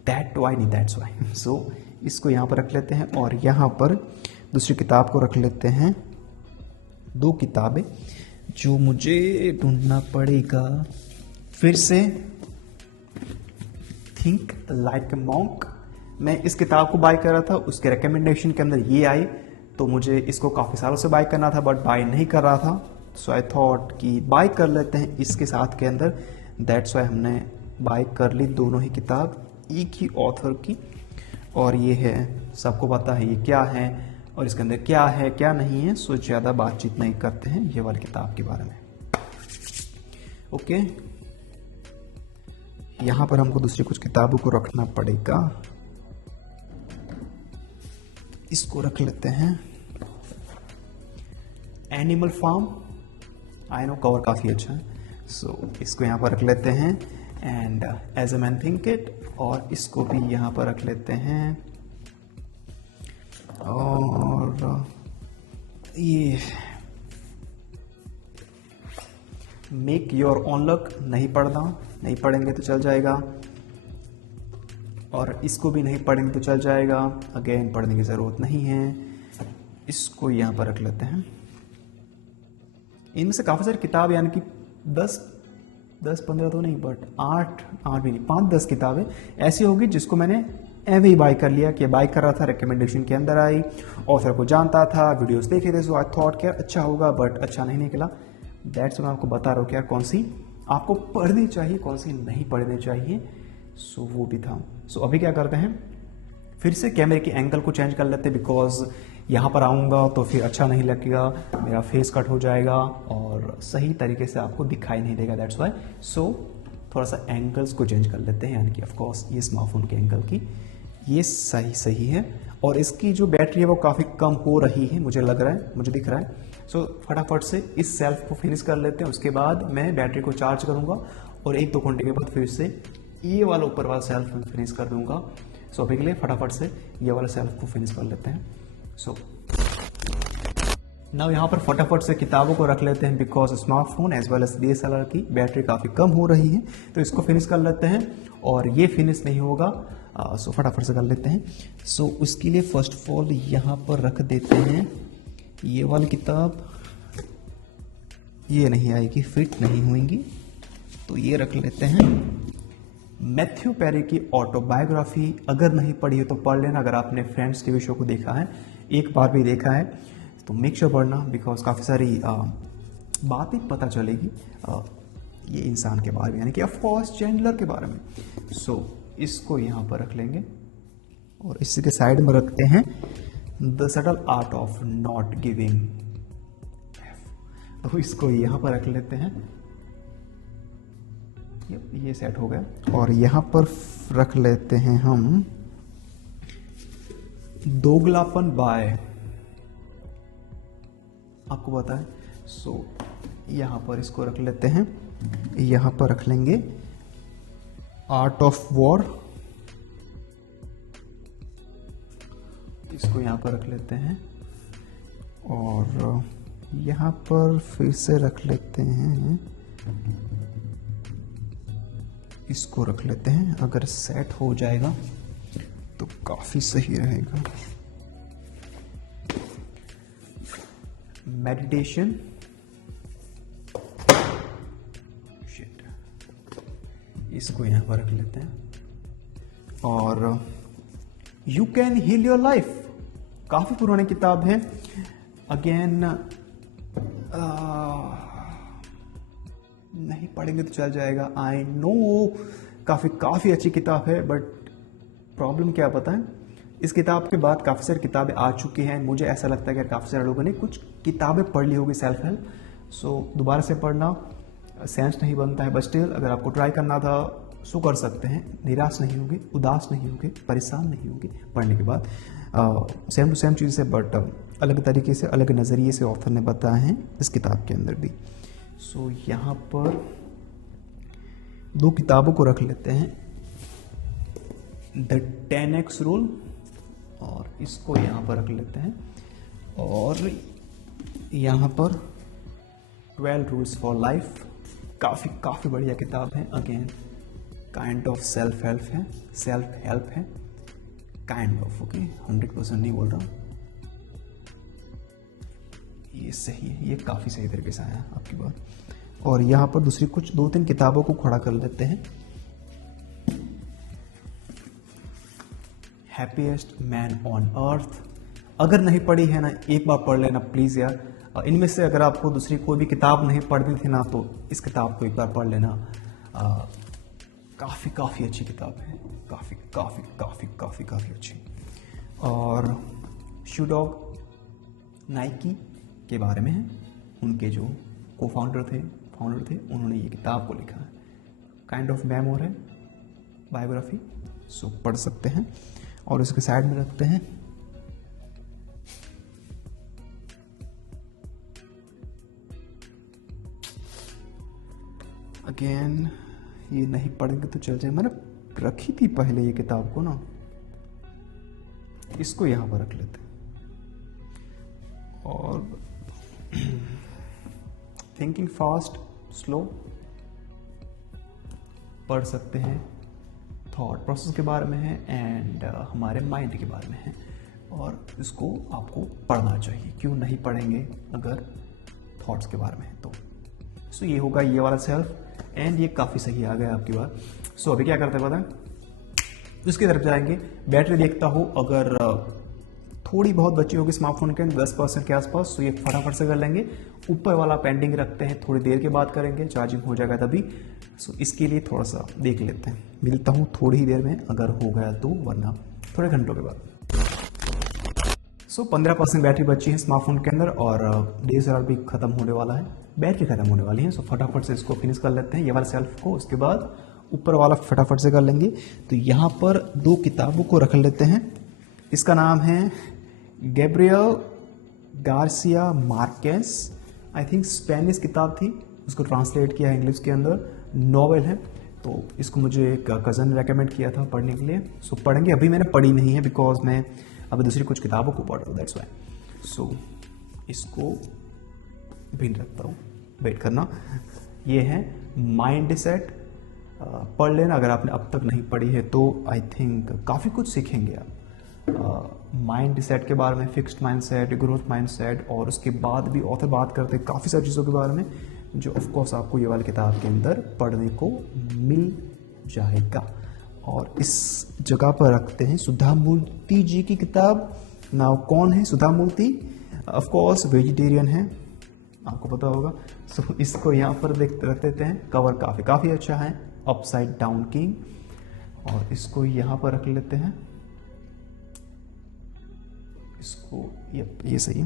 दैट्स वाई सो इसको यहाँ पर रख लेते हैं, और यहाँ पर दूसरी किताब को रख लेते हैं। दो किताबें जो मुझे ढूंढना पड़ेगा फिर से, थिंक लाइक ए मॉन्क। मैं इस किताब को बाय कर रहा था, उसके रिकमेंडेशन के अंदर ये आई, तो मुझे इसको काफ़ी सालों से बाय करना था, बट बाय नहीं कर रहा था। सो आई थॉट कि बाय कर लेते हैं इसके साथ के अंदर। दैट्स वाई हमने बाय कर ली दोनों ही किताब, एक ही ऑथर की। और ये है, सबको पता है ये क्या है और इसके अंदर क्या है क्या नहीं है, सो ज़्यादा बातचीत नहीं करते हैं ये वाली किताब के बारे में। ओके, यहाँ पर हमको दूसरी कुछ किताबों को रखना पड़ेगा, इसको रख लेते हैं। Animal farm, I know cover काफ़ी अच्छा है, सो इसको यहाँ पर रख लेते हैं, and as a man think it, और इसको भी यहाँ पर रख लेते हैं। और ये मेक योर ओन लक नहीं पढ़ना, नहीं पढ़ेंगे तो चल जाएगा, और इसको भी नहीं पढ़ेंगे तो चल जाएगा, अगेन पढ़ने की ज़रूरत नहीं है। इसको यहाँ पर रख लेते हैं। इनमें से काफ़ी सारी किताब, यानी कि 10-15 तो नहीं, बट 8 भी नहीं, 5-10 किताबें ऐसी होगी जिसको मैंने एवे ही बाय कर लिया, कि बाय कर रहा था, रिकमेंडेशन के अंदर आई, ऑथर को जानता था, वीडियोस देखे थे, सो आई थॉट कि यार अच्छा होगा, बट अच्छा नहीं निकला। दैट्स मैं आपको बता रहा हूँ कि यार कौन सी आपको पढ़नी चाहिए, कौन सी नहीं पढ़नी चाहिए, सो वो भी था। सो अभी क्या करते हैं, फिर से कैमरे की एंगल को चेंज कर लेते हैं, बिकॉज यहाँ पर आऊँगा तो फिर अच्छा नहीं लगेगा, मेरा फेस कट हो जाएगा और सही तरीके से आपको दिखाई नहीं देगा। दैट्स वाई सो थोड़ा सा एंगल्स को चेंज कर लेते हैं, यानी कि ऑफकोर्स ये स्मार्टफोन के एंगल की ये सही है, और इसकी जो बैटरी है वो काफ़ी कम हो रही है, मुझे लग रहा है, मुझे दिख रहा है। सो फटाफट से इस सेल्फ को फिनिश कर लेते हैं, उसके बाद मैं बैटरी को चार्ज करूँगा, और 1-2 घंटे के बाद फिर से ये वाला ऊपर वाला सेल्फ में फिनिश कर दूंगा। सो अभी के लिए फटाफट से ये वाला सेल्फ को फिनिश कर लेते हैं। सो नाउ यहाँ पर फटाफट से किताबों को रख लेते हैं, because smartphone as well as DSLR की बैटरी काफ़ी कम हो रही है, तो इसको फिनिश कर लेते हैं, और ये फिनिश नहीं होगा, सो फटाफट से कर लेते हैं। सो उसके लिए फर्स्ट ऑफ ऑल यहाँ पर रख देते हैं ये वाली किताब, ये नहीं आएगी, फिट नहीं होंगी, तो ये रख लेते हैं। मैथ्यू पेरी की ऑटोबायोग्राफी अगर नहीं पढ़ी है तो पढ़ लेना, अगर आपने फ्रेंड्स टीवी शो को देखा है, एक बार भी देखा है, तो मेक श्योर पढ़ना, बिकॉज काफ़ी सारी बातें पता चलेगी ये इंसान के बारे में, यानी कि ऑफकोर्स चैंडलर के बारे में। सो इसको यहाँ पर रख लेंगे, और इसी के साइड में रखते हैं the subtle art of not giving, तो इसको यहाँ पर रख लेते हैं। ये सेट हो गया, और यहाँ पर रख लेते हैं हम दोगलापन बाय, आपको पता है। सो यहाँ पर इसको रख लेते हैं, यहाँ पर रख लेंगे आर्ट ऑफ वॉर, इसको यहाँ पर रख लेते हैं, और यहाँ पर फिर से रख लेते हैं, इसको रख लेते हैं। अगर सेट हो जाएगा तो काफी सही रहेगा। मेडिटेशन, इसको यहाँ पर रख लेते हैं। और you can heal your life, काफी पुरानी किताब है। अगेन नहीं पढ़ेंगे तो चल जाएगा, आई नो काफी अच्छी किताब है, बट प्रॉब्लम क्या पता है, इस किताब के बाद काफी सारी किताबें आ चुकी हैं। मुझे ऐसा लगता है कि काफी सारे लोगों ने कुछ किताबें पढ़ ली होगी सेल्फ हेल्प, सो दोबारा से पढ़ना सेंस नहीं बनता है। बट स्टिल अगर आपको ट्राई करना था सो कर सकते हैं, निराश नहीं होंगे, उदास नहीं होंगे, परेशान नहीं होंगे पढ़ने के बाद। सेम टू सेम चीज़ है, बट अलग तरीके से, अलग नज़रिए से ऑथर ने बताया है इस किताब के अंदर भी। सो यहाँ पर 2 किताबों को रख लेते हैं, द 10x रूल, और इसको यहाँ पर रख लेते हैं, और यहाँ पर 12 रूल्स फॉर लाइफ। काफ़ी बढ़िया किताब है। Again kind of self help है, काइंड ऑफ, ओके, 100% नहीं बोल रहा हूँ, ये सही है, ये काफ़ी सही तरीके से आया आपकी बात। और यहाँ पर दूसरी कुछ 2-3 किताबों को खड़ा कर लेते हैं। हैप्पीएस्ट मैन ऑन अर्थ, अगर नहीं पढ़ी है ना, एक बार पढ़ लेना प्लीज़ यार। इनमें से अगर आपको दूसरी कोई भी किताब नहीं पढ़नी थी ना, तो इस किताब को एक बार पढ़ लेना। काफ़ी अच्छी किताब है, काफ़ी अच्छी। और शू डॉग नाइकी के बारे में है, उनके जो फाउंडर थे, उन्होंने ये किताब को लिखा है, काइंड ऑफ मेमोर है, बायोग्राफी, सो पढ़ सकते हैं। और उसके साइड में रखते हैं अगेन, ये नहीं पढ़ेंगे तो चल जाए, मैंने रखी थी पहले ये किताब को ना, इसको यहां पर रख लेते हैं। और थिंकिंग फास्ट स्लो पढ़ सकते हैं, थॉट प्रोसेस के बारे में है, एंड हमारे माइंड के बारे में है, और इसको आपको पढ़ना चाहिए। क्यों नहीं पढ़ेंगे अगर थॉट्स के बारे में है तो। सो ये होगा ये वाला सेल्फ, एंड ये काफ़ी सही आ गया आपकी बात। सो अभी क्या करते हैं पता है, उसकी तरफ जाएंगे। बैटरी देखता हूँ, अगर थोड़ी बहुत बची होगी स्मार्टफोन के 10% के आसपास, तो ये फटाफट से कर लेंगे। ऊपर वाला पेंडिंग रखते हैं, थोड़ी देर के बाद करेंगे, चार्जिंग हो जाएगा तभी। सो इसके लिए थोड़ा सा देख लेते हैं, मिलता हूँ थोड़ी ही देर में, अगर हो गया तो, वरना थोड़े घंटों के बाद। सो 15% बैटरी बची है स्मार्टफोन के अंदर, और DSLR भी खत्म होने वाला है, बैटरी खत्म होने वाली है। सो फटाफट से इसको फिनिश कर लेते हैं, ये वाला सेल्फ को, उसके बाद ऊपर वाला फटाफट से कर लेंगे। तो यहाँ पर 2 किताबों को रख लेते हैं। इसका नाम है Gabriel Garcia Marquez, I think Spanish किताब थी, उसको ट्रांसलेट किया है इंग्लिश के अंदर, नॉवेल है। तो इसको मुझे एक कज़न ने रेकमेंड किया था पढ़ने के लिए, सो पढ़ेंगे। अभी मैंने पढ़ी नहीं है, बिकॉज मैं अभी दूसरी कुछ किताबों को पढ़ रहा हूँ, दैट्स वाई। सो इसको भिन्न रखता हूँ, वेट करना। ये है माइंड सेट, पढ़ लेना अगर आपने अब तक नहीं पढ़ी है तो। आई थिंक काफ़ी कुछ सीखेंगे आप माइंड सेट के बारे में, fixed mind set, growth mind set, और उसके बाद भी ऑथर बात करते हैं काफ़ी सारी चीज़ों के बारे में, जो ऑफकोर्स आपको ये वाली किताब के अंदर पढ़ने को मिल जाएगा। और इस जगह पर रखते हैं सुधा मूर्ति जी की किताब। नाउ कौन है सुधा मूर्ति? ऑफकोर्स वेजिटेरियन है, आपको पता होगा। सो इसको यहाँ पर रख देते हैं। कवर काफ़ी अच्छा है, अपसाइड डाउन किंग, और इसको यहाँ पर रख लेते हैं। इसको ये सही।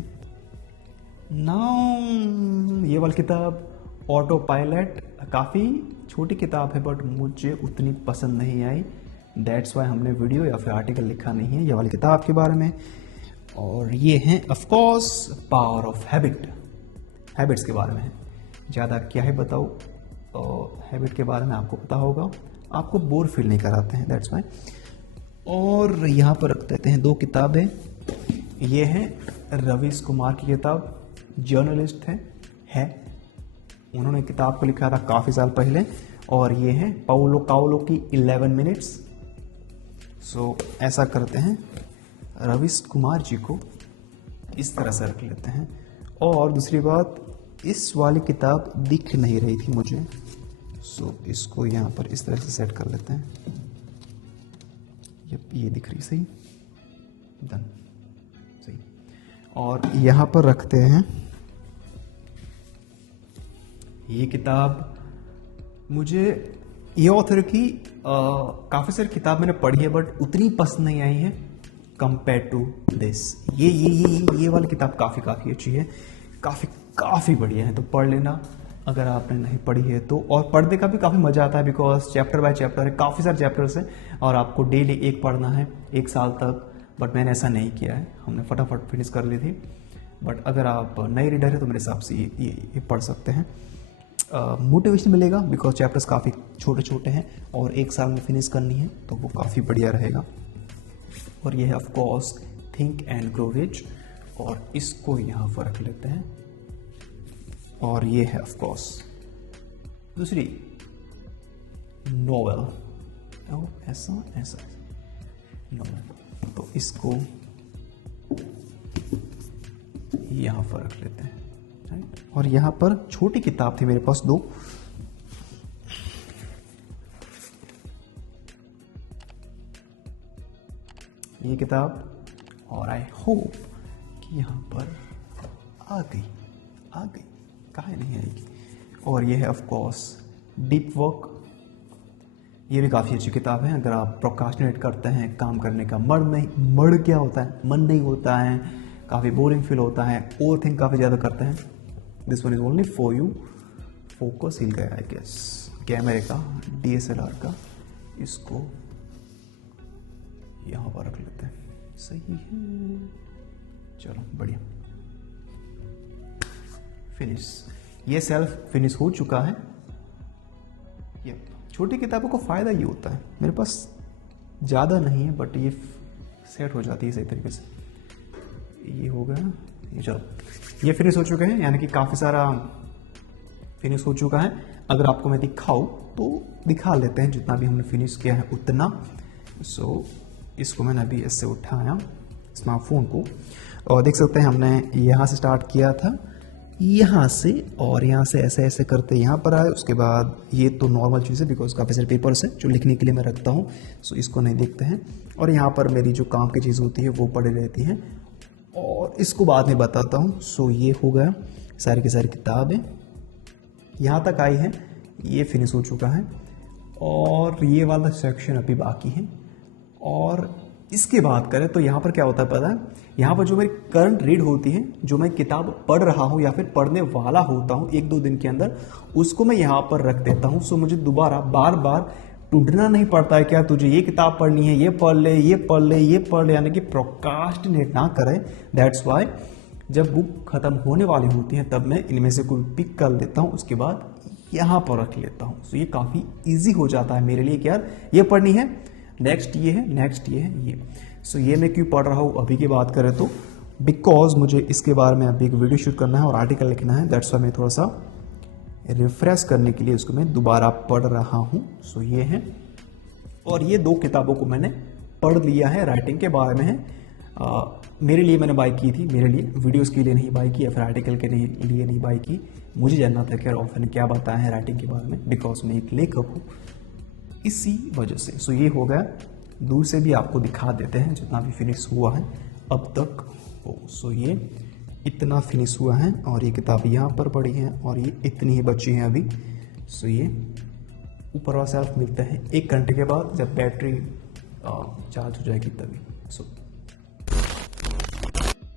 नाउ ये वाली किताब ऑटो पायलट, काफ़ी छोटी किताब है, बट मुझे उतनी पसंद नहीं आई, दैट्स वाई हमने वीडियो या फिर आर्टिकल लिखा नहीं है ये वाली किताब के बारे में। और ये है ऑफकोर्स पावर ऑफ हैबिट्स के बारे में है। ज़्यादा क्या है बताओ, हैबिट के बारे में आपको पता होगा, आपको बोर फील नहीं कराते हैं, दैट्स वाई। और यहाँ पर रख देते हैं 2 किताबें। ये है रवीश कुमार की किताब, जर्नलिस्ट है, उन्होंने किताब को लिखा था काफ़ी साल पहले। और ये है पाउलो काउलो की 11 मिनट्स। सो ऐसा करते हैं, रवीश कुमार जी को इस तरह से रख लेते हैं। और दूसरी बात, इस वाली किताब दिख नहीं रही थी मुझे, सो इसको यहाँ पर इस तरह से सेट कर लेते हैं। ये दिख रही सही, डन, सही। और यहाँ पर रखते हैं ये किताब। मुझे ये ऑथर की काफ़ी सारी किताब मैंने पढ़ी है बट उतनी पसंद नहीं आई है कंपेयर टू दिस। ये वाली किताब काफ़ी अच्छी है, काफ़ी बढ़िया है, तो पढ़ लेना अगर आपने नहीं पढ़ी है तो। और पढ़ने का भी काफ़ी मज़ा आता है बिकॉज चैप्टर बाय चैप्टर है, काफ़ी सारे चैप्टर्स हैं और आपको डेली एक पढ़ना है 1 साल तक। बट मैंने ऐसा नहीं किया है, हमने फटाफट फिनिश कर ली थी। बट अगर आप नए रीडर है तो मेरे हिसाब से ये पढ़ सकते हैं। मोटिवेशन मिलेगा बिकॉज चैप्टर्स काफ़ी छोटे हैं और 1 साल में फिनिश करनी है तो वो काफ़ी बढ़िया रहेगा। और ये है of course think and grow rich, और इसको यहाँ पर रख लेते हैं। और ये है ऑफ कोर्स दूसरी नोवेल, ऐसा नोवेल, तो इसको यहाँ पर रख लेते हैं, राइट। और यहाँ पर छोटी किताब थी मेरे पास 2, ये किताब, और आई होप कि यहाँ पर आ गई, काहे नहीं आएगी। और ये है ऑफ कोर्स डीप वर्क, ये भी काफ़ी अच्छी किताब है। अगर आप प्रोक्रास्टिनेट करते हैं, काम करने का मन क्या होता है, मन नहीं होता है, काफ़ी बोरिंग फील होता है, ओवर थिंक काफ़ी ज़्यादा करते हैं, this one is only for you. Focus हिल गया आई गेस कैमरे का, DSLR का, इसको यहाँ पर रख लेते हैं, सही है, चलो बढ़िया, फिनिश। ये सेल्फ फिनिश हो चुका है। ये छोटी किताबों को फ़ायदा ये होता है, मेरे पास ज़्यादा नहीं है बट ये सेट हो जाती है सही तरीके से। ये हो गया, ये चलो, ये फिनिश हो चुके हैं, यानी कि काफ़ी सारा फिनिश हो चुका है। अगर आपको मैं दिखाऊँ तो दिखा लेते हैं जितना भी हमने फिनिश किया है उतना। सो इसको मैंने अभी ऐसे उठाया स्मार्टफोन को, और देख सकते हैं हमने यहाँ से स्टार्ट किया था, यहाँ से, और यहाँ से ऐसे ऐसे करते यहाँ पर आए। उसके बाद ये तो नॉर्मल चीज़ है बिकॉज काफ़ी सारे पेपर्स हैं जो लिखने के लिए मैं रखता हूँ, सो इसको नहीं देखते हैं। और यहाँ पर मेरी जो काम की चीज़ होती है वो पड़ी रहती हैं, और इसको बाद में बताता हूँ। सो ये हो गया, सारी की सारी किताबें यहाँ तक आई हैं, ये फिनिश हो चुका है। और ये वाला सेक्शन अभी बाकी है। और इसके बात करें तो यहाँ पर क्या होता है पता है, यहाँ पर जो मेरी करंट रीड होती है, जो मैं किताब पढ़ रहा हूँ या फिर पढ़ने वाला होता हूँ 1-2 दिन के अंदर, उसको मैं यहाँ पर रख देता हूँ। सो मुझे दोबारा बार बार ढूंढना नहीं पड़ता है, क्या तुझे ये किताब पढ़नी है, ये पढ़ ले, ये पढ़ ले, ये पढ़ ले, यानी कि प्रोक्रास्टिनेट ना करें। दैट्स वाई जब बुक खत्म होने वाली होती है तब मैं इनमें से कोई पिक कर लेता हूँ, उसके बाद यहाँ पर रख लेता हूँ। सो ये काफ़ी ईजी हो जाता है मेरे लिए कि यार ये पढ़नी है, नेक्स्ट ये है, नेक्स्ट ये है, ये। सो ये मैं क्यों पढ़ रहा हूँ अभी की बात करें तो बिकॉज मुझे इसके बारे में अभी एक वीडियो शूट करना है और आर्टिकल लिखना है। दैट्स वाई मैं थोड़ा सा रिफ्रेश करने के लिए उसको मैं दोबारा पढ़ रहा हूँ। सो ये है, और ये 2 किताबों को मैंने पढ़ लिया है, राइटिंग के बारे में है। मेरे लिए मैंने बाई की थी, मेरे लिए, वीडियोस के लिए नहीं बाई की या फिर आर्टिकल के लिए नहीं बाई की। मुझे जानना था कि ऑथर ने क्या बताया है राइटिंग के बारे में, बिकॉज मैं एक लेखक हूँ, इसी वजह से। सो ये हो गया, दूर से भी आपको दिखा देते हैं जितना भी फिनिश हुआ है अब तक। सो ये इतना फिनिश हुआ है, और ये किताब यहाँ पर पड़ी है, और ये इतनी ही बची हैं अभी। सो ये ऊपर वाला सेल्फ मिलता है 1 घंटे के बाद, जब बैटरी चार्ज हो जाएगी तभी।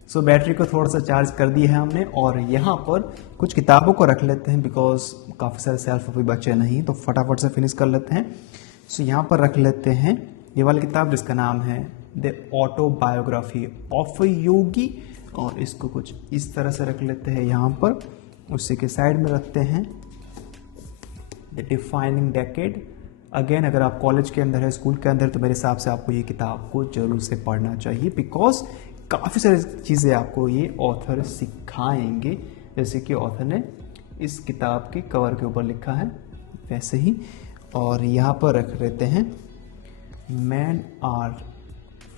सो बैटरी को थोड़ा सा चार्ज कर दिया है हमने, और यहाँ पर कुछ किताबों को रख लेते हैं बिकॉज काफ़ी सारे सेल्फ अभी बचे नहीं, तो फटाफट से फिनिश कर लेते हैं। सो यहाँ पर रख लेते हैं ये वाली किताब जिसका नाम है द ऑटोबायोग्राफी ऑफ योगी, और इसको कुछ इस तरह से रख लेते हैं यहाँ पर। उसी के साइड में रखते हैं द डिफाइनिंग डेकेड। अगेन अगर आप कॉलेज के अंदर है, स्कूल के अंदर, तो मेरे हिसाब से आपको ये किताब को जरूर से पढ़ना चाहिए बिकॉज काफ़ी सारी चीज़ें आपको ये ऑथर सिखाएंगे, जैसे कि ऑथर ने इस किताब के कवर के ऊपर लिखा है वैसे ही। और यहाँ पर रख लेते हैं men are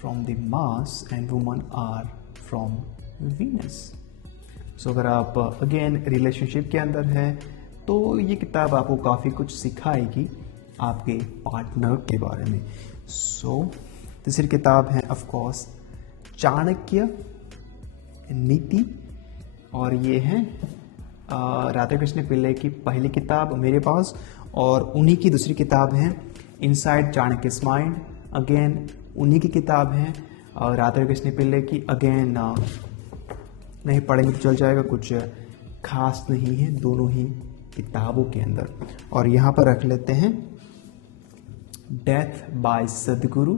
from the Mars and women are from Venus. So अगर आप अगेन रिलेशनशिप के अंदर है तो ये किताब आपको काफ़ी कुछ सिखाएगी आपके पार्टनर के बारे में। सो तीसरी किताब है ऑफ कोर्स चाणक्य नीति, और ये है राधा कृष्ण पिल्ले की पहली किताब मेरे पास, और उन्हीं की दूसरी किताब है इनसाइड चाणक्य's माइंड, अगेन उन्हीं की किताब है राधा कृष्ण पिल्ले की। अगेन नहीं पढ़ेंगे तो चल जाएगा, कुछ खास नहीं है दोनों ही किताबों के अंदर। और यहाँ पर रख लेते हैं डेथ बाय सदगुरु,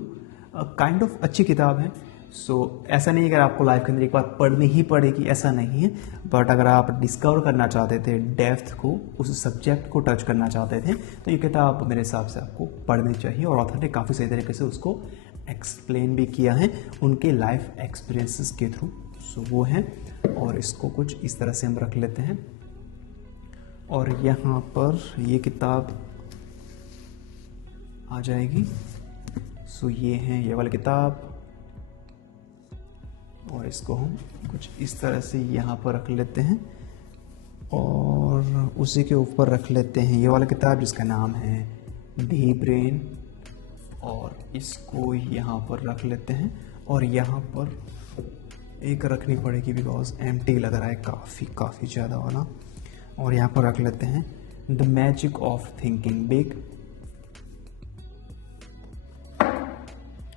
काइंड ऑफ अच्छी किताब है। सो ऐसा नहीं है अगर आपको लाइफ के अंदर एक बार पढ़नी ही पड़ेगी, ऐसा नहीं है, बट अगर आप डिस्कवर करना चाहते थे डेप्थ को, उस सब्जेक्ट को टच करना चाहते थे, तो ये किताब मेरे हिसाब से आपको पढ़नी चाहिए। और ऑथर ने काफ़ी सही तरीके से उसको एक्सप्लेन भी किया है उनके लाइफ एक्सपीरियंसेस के थ्रू। सो वो है, और इसको कुछ इस तरह से हम रख लेते हैं। और यहाँ पर ये किताब आ जाएगी। सो ये है ये वाली किताब, और इसको हम कुछ इस तरह से यहाँ पर रख लेते हैं, और उसी के ऊपर रख लेते हैं ये वाला किताब जिसका नाम है डी ब्रेन, और इसको यहाँ पर रख लेते हैं। और यहाँ पर एक रखनी पड़ेगी बिकॉज एम्प्टी लग रहा है काफ़ी ज़्यादा वाला, और यहाँ पर रख लेते हैं the magic of thinking big.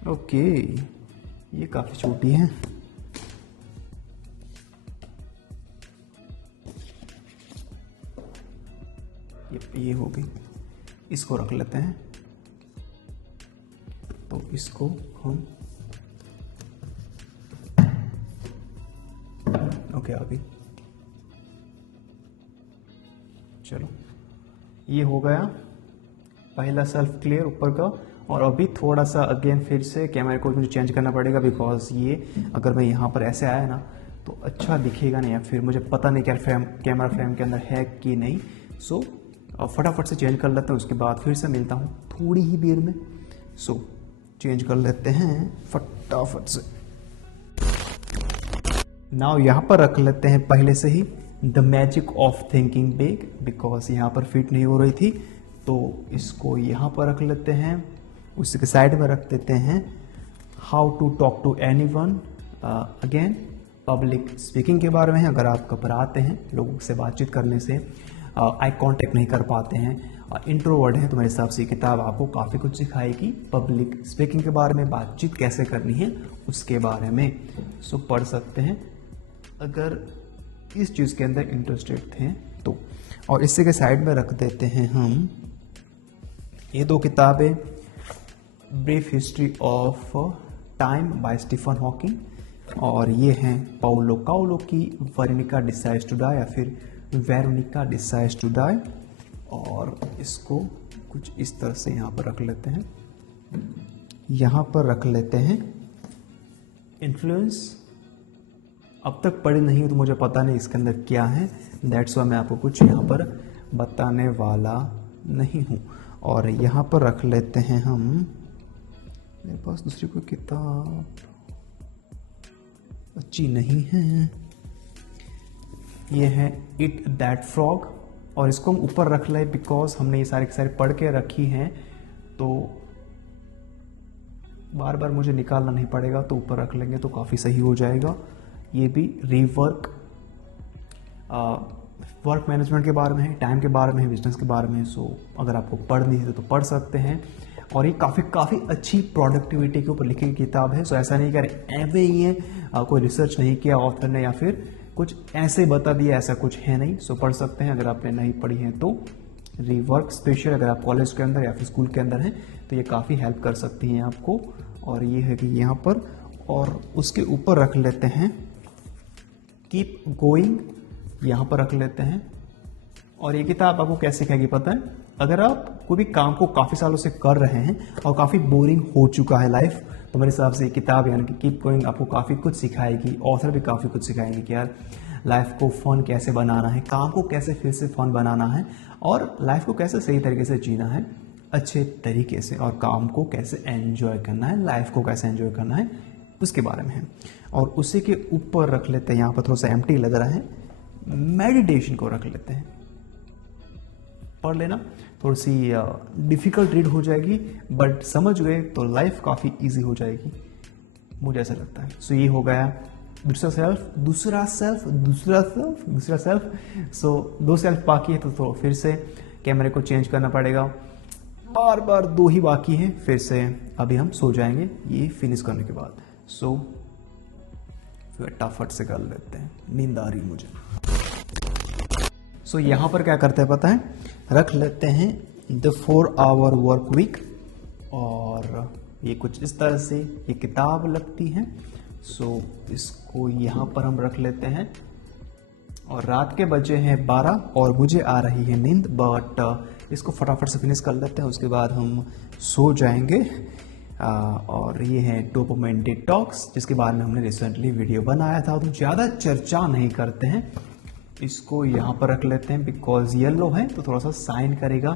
Okay, ये काफ़ी छोटी है। ये हो गई, इसको रख लेते हैं। तो इसको हम ओके आ गई, चलो ये हो गया पहला सेल्फ क्लियर ऊपर का। और अभी थोड़ा सा अगेन फिर से कैमरा को मुझे चेंज करना पड़ेगा, बिकॉज ये अगर मैं यहाँ पर ऐसे आया ना तो अच्छा दिखेगा नहीं, या फिर मुझे पता नहीं क्या कैमरा फ्रेम के अंदर है कि नहीं। सो फटाफट से चेंज कर लेते हैं, उसके बाद फिर से मिलता हूँ थोड़ी ही देर में। सो चेंज कर लेते हैं फटाफट से। नाउ यहाँ पर रख लेते हैं पहले से ही the magic of thinking big, because यहाँ पर फिट नहीं हो रही थी, तो इसको यहाँ पर रख लेते हैं। उसके साइड में रख देते हैं how to talk to anyone, again public speaking के बारे में है। अगर आप घबराते हैं लोगों से बातचीत करने से, आई कांटेक्ट नहीं कर पाते हैं, इंट्रोवर्ट हैं, तो मेरे हिसाब से ये किताब आपको काफ़ी कुछ सिखाएगी पब्लिक स्पीकिंग के बारे में, बातचीत कैसे करनी है उसके बारे में। सो पढ़ सकते हैं अगर इस चीज़ के अंदर इंटरेस्टेड थे तो। और इसी के साइड में रख देते हैं हम ये दो किताबें, brief history of time by Stephen Hawking, और ये हैं पाउलो काउलो की वेरोनिका डिसाइड्स टू डाई, या फिर वेरोनिका डिसाइड्स टू डाई। और इसको कुछ इस तरह से यहाँ पर रख लेते हैं। यहाँ पर रख लेते हैं इन्फ्लुएंस। अब तक पढ़ी नहीं हो तो मुझे पता नहीं इसके अंदर क्या है, दैट्स वाई मैं आपको कुछ यहाँ पर बताने वाला नहीं हूँ। और यहाँ पर रख लेते हैं हम, मेरे पास दूसरी कोई किताब अच्छी नहीं है, ये है इट दैट फ्रॉग, और इसको हम ऊपर रख लें बिकॉज हमने ये सारे के सारे पढ़ के रखी हैं, तो बार बार मुझे निकालना नहीं पड़ेगा, तो ऊपर रख लेंगे तो काफ़ी सही हो जाएगा। ये भी रीवर्क, वर्क मैनेजमेंट के बारे में है, टाइम के बारे में है, बिजनेस के बारे में है। सो अगर आपको पढ़नी है तो पढ़ सकते हैं। और ये काफ़ी अच्छी प्रोडक्टिविटी के ऊपर लिखी गई किताब है। सो ऐसा नहीं कि ऐसे ही है, कोई रिसर्च नहीं किया ऑथर ने, या फिर कुछ ऐसे बता दिया, ऐसा कुछ है नहीं। सो पढ़ सकते हैं अगर आपने नहीं पढ़ी है तो। रीवर्क स्पेशल अगर आप कॉलेज के अंदर या फिर स्कूल के अंदर हैं तो ये काफ़ी हेल्प कर सकती हैं आपको। और ये है कि यहाँ पर, और उसके ऊपर रख लेते हैं कीप गोइंग, यहाँ पर रख लेते हैं। और ये किताब आपको कैसे सिखाएगी पता है, अगर आप कोई भी काम को काफ़ी सालों से कर रहे हैं और काफ़ी बोरिंग हो चुका है लाइफ, तो मेरे हिसाब से ये किताब यानी कि कीप गोइंग आपको काफ़ी कुछ सिखाएगी। ऑथर भी काफ़ी कुछ सिखाएंगे कि यार लाइफ को फन कैसे बनाना है, काम को कैसे फिर से फन बनाना है, और लाइफ को कैसे सही तरीके से जीना है अच्छे तरीके से, और काम को कैसे एंजॉय करना है, लाइफ को कैसे एंजॉय करना है, उसके बारे में है। और उसी के ऊपर रख लेते हैं, यहाँ पर थोड़ा सा एम्प्टी लग रहा है, मेडिटेशन को रख लेते हैं। पढ़ लेना, थोड़ी सी डिफ़िकल्ट रीड हो जाएगी, बट समझ गए तो लाइफ काफ़ी इजी हो जाएगी, मुझे ऐसा लगता है। सो ये हो गया दूसरा सेल्फ। सो 2 सेल्फ बाकी है, तो फिर से कैमरे को चेंज करना पड़ेगा। बार बार 2 ही बाकी हैं, फिर से अभी हम सो जाएंगे ये फिनिश करने के बाद। सो फटाफट से कर लेते हैं, नींद आ रही मुझे। सो यहाँ पर क्या करते हैं पता है, रख लेते हैं द 4 आवर वर्क वीक, और ये कुछ इस तरह से ये किताब लगती है। सो इसको यहाँ पर हम रख लेते हैं, और रात के बजे हैं 12 और मुझे आ रही है नींद, बट इसको फटाफट से फिनिश कर लेते हैं, उसके बाद हम सो जाएंगे। और ये है डोपामाइन डिटॉक्स, जिसके बारे में हमने रिसेंटली वीडियो बनाया था, तो ज़्यादा चर्चा नहीं करते हैं। इसको यहाँ पर रख लेते हैं, बिकॉज येलो है तो थोड़ा सा साइन करेगा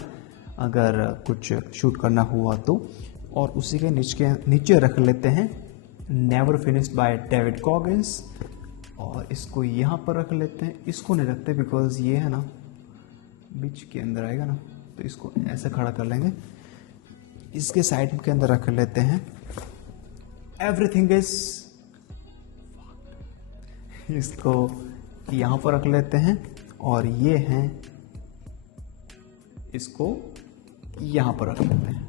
अगर कुछ शूट करना हुआ तो। और उसी के नीचे रख लेते हैं नेवर फिनिश्ड बाय डेविड कॉगिंस, और इसको यहाँ पर रख लेते हैं। इसको नहीं रखते बिकॉज ये है ना बीच के अंदर आएगा ना, तो इसको ऐसे खड़ा कर लेंगे। इसके साइड के अंदर रख लेते हैं एवरीथिंग इज, इसको यहाँ पर रख लेते हैं, और ये हैं इसको यहाँ पर रख लेते हैं,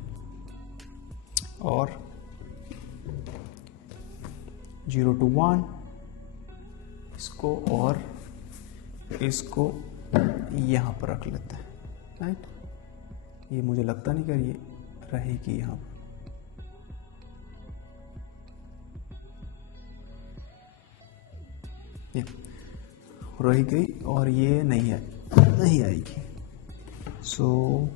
और 0 to 1 इसको, और इसको यहाँ पर रख लेते हैं। राइट, ये मुझे लगता नहीं कि ये रहेगी यहाँ पर। ये रह गई, और ये नहीं आएगी। सो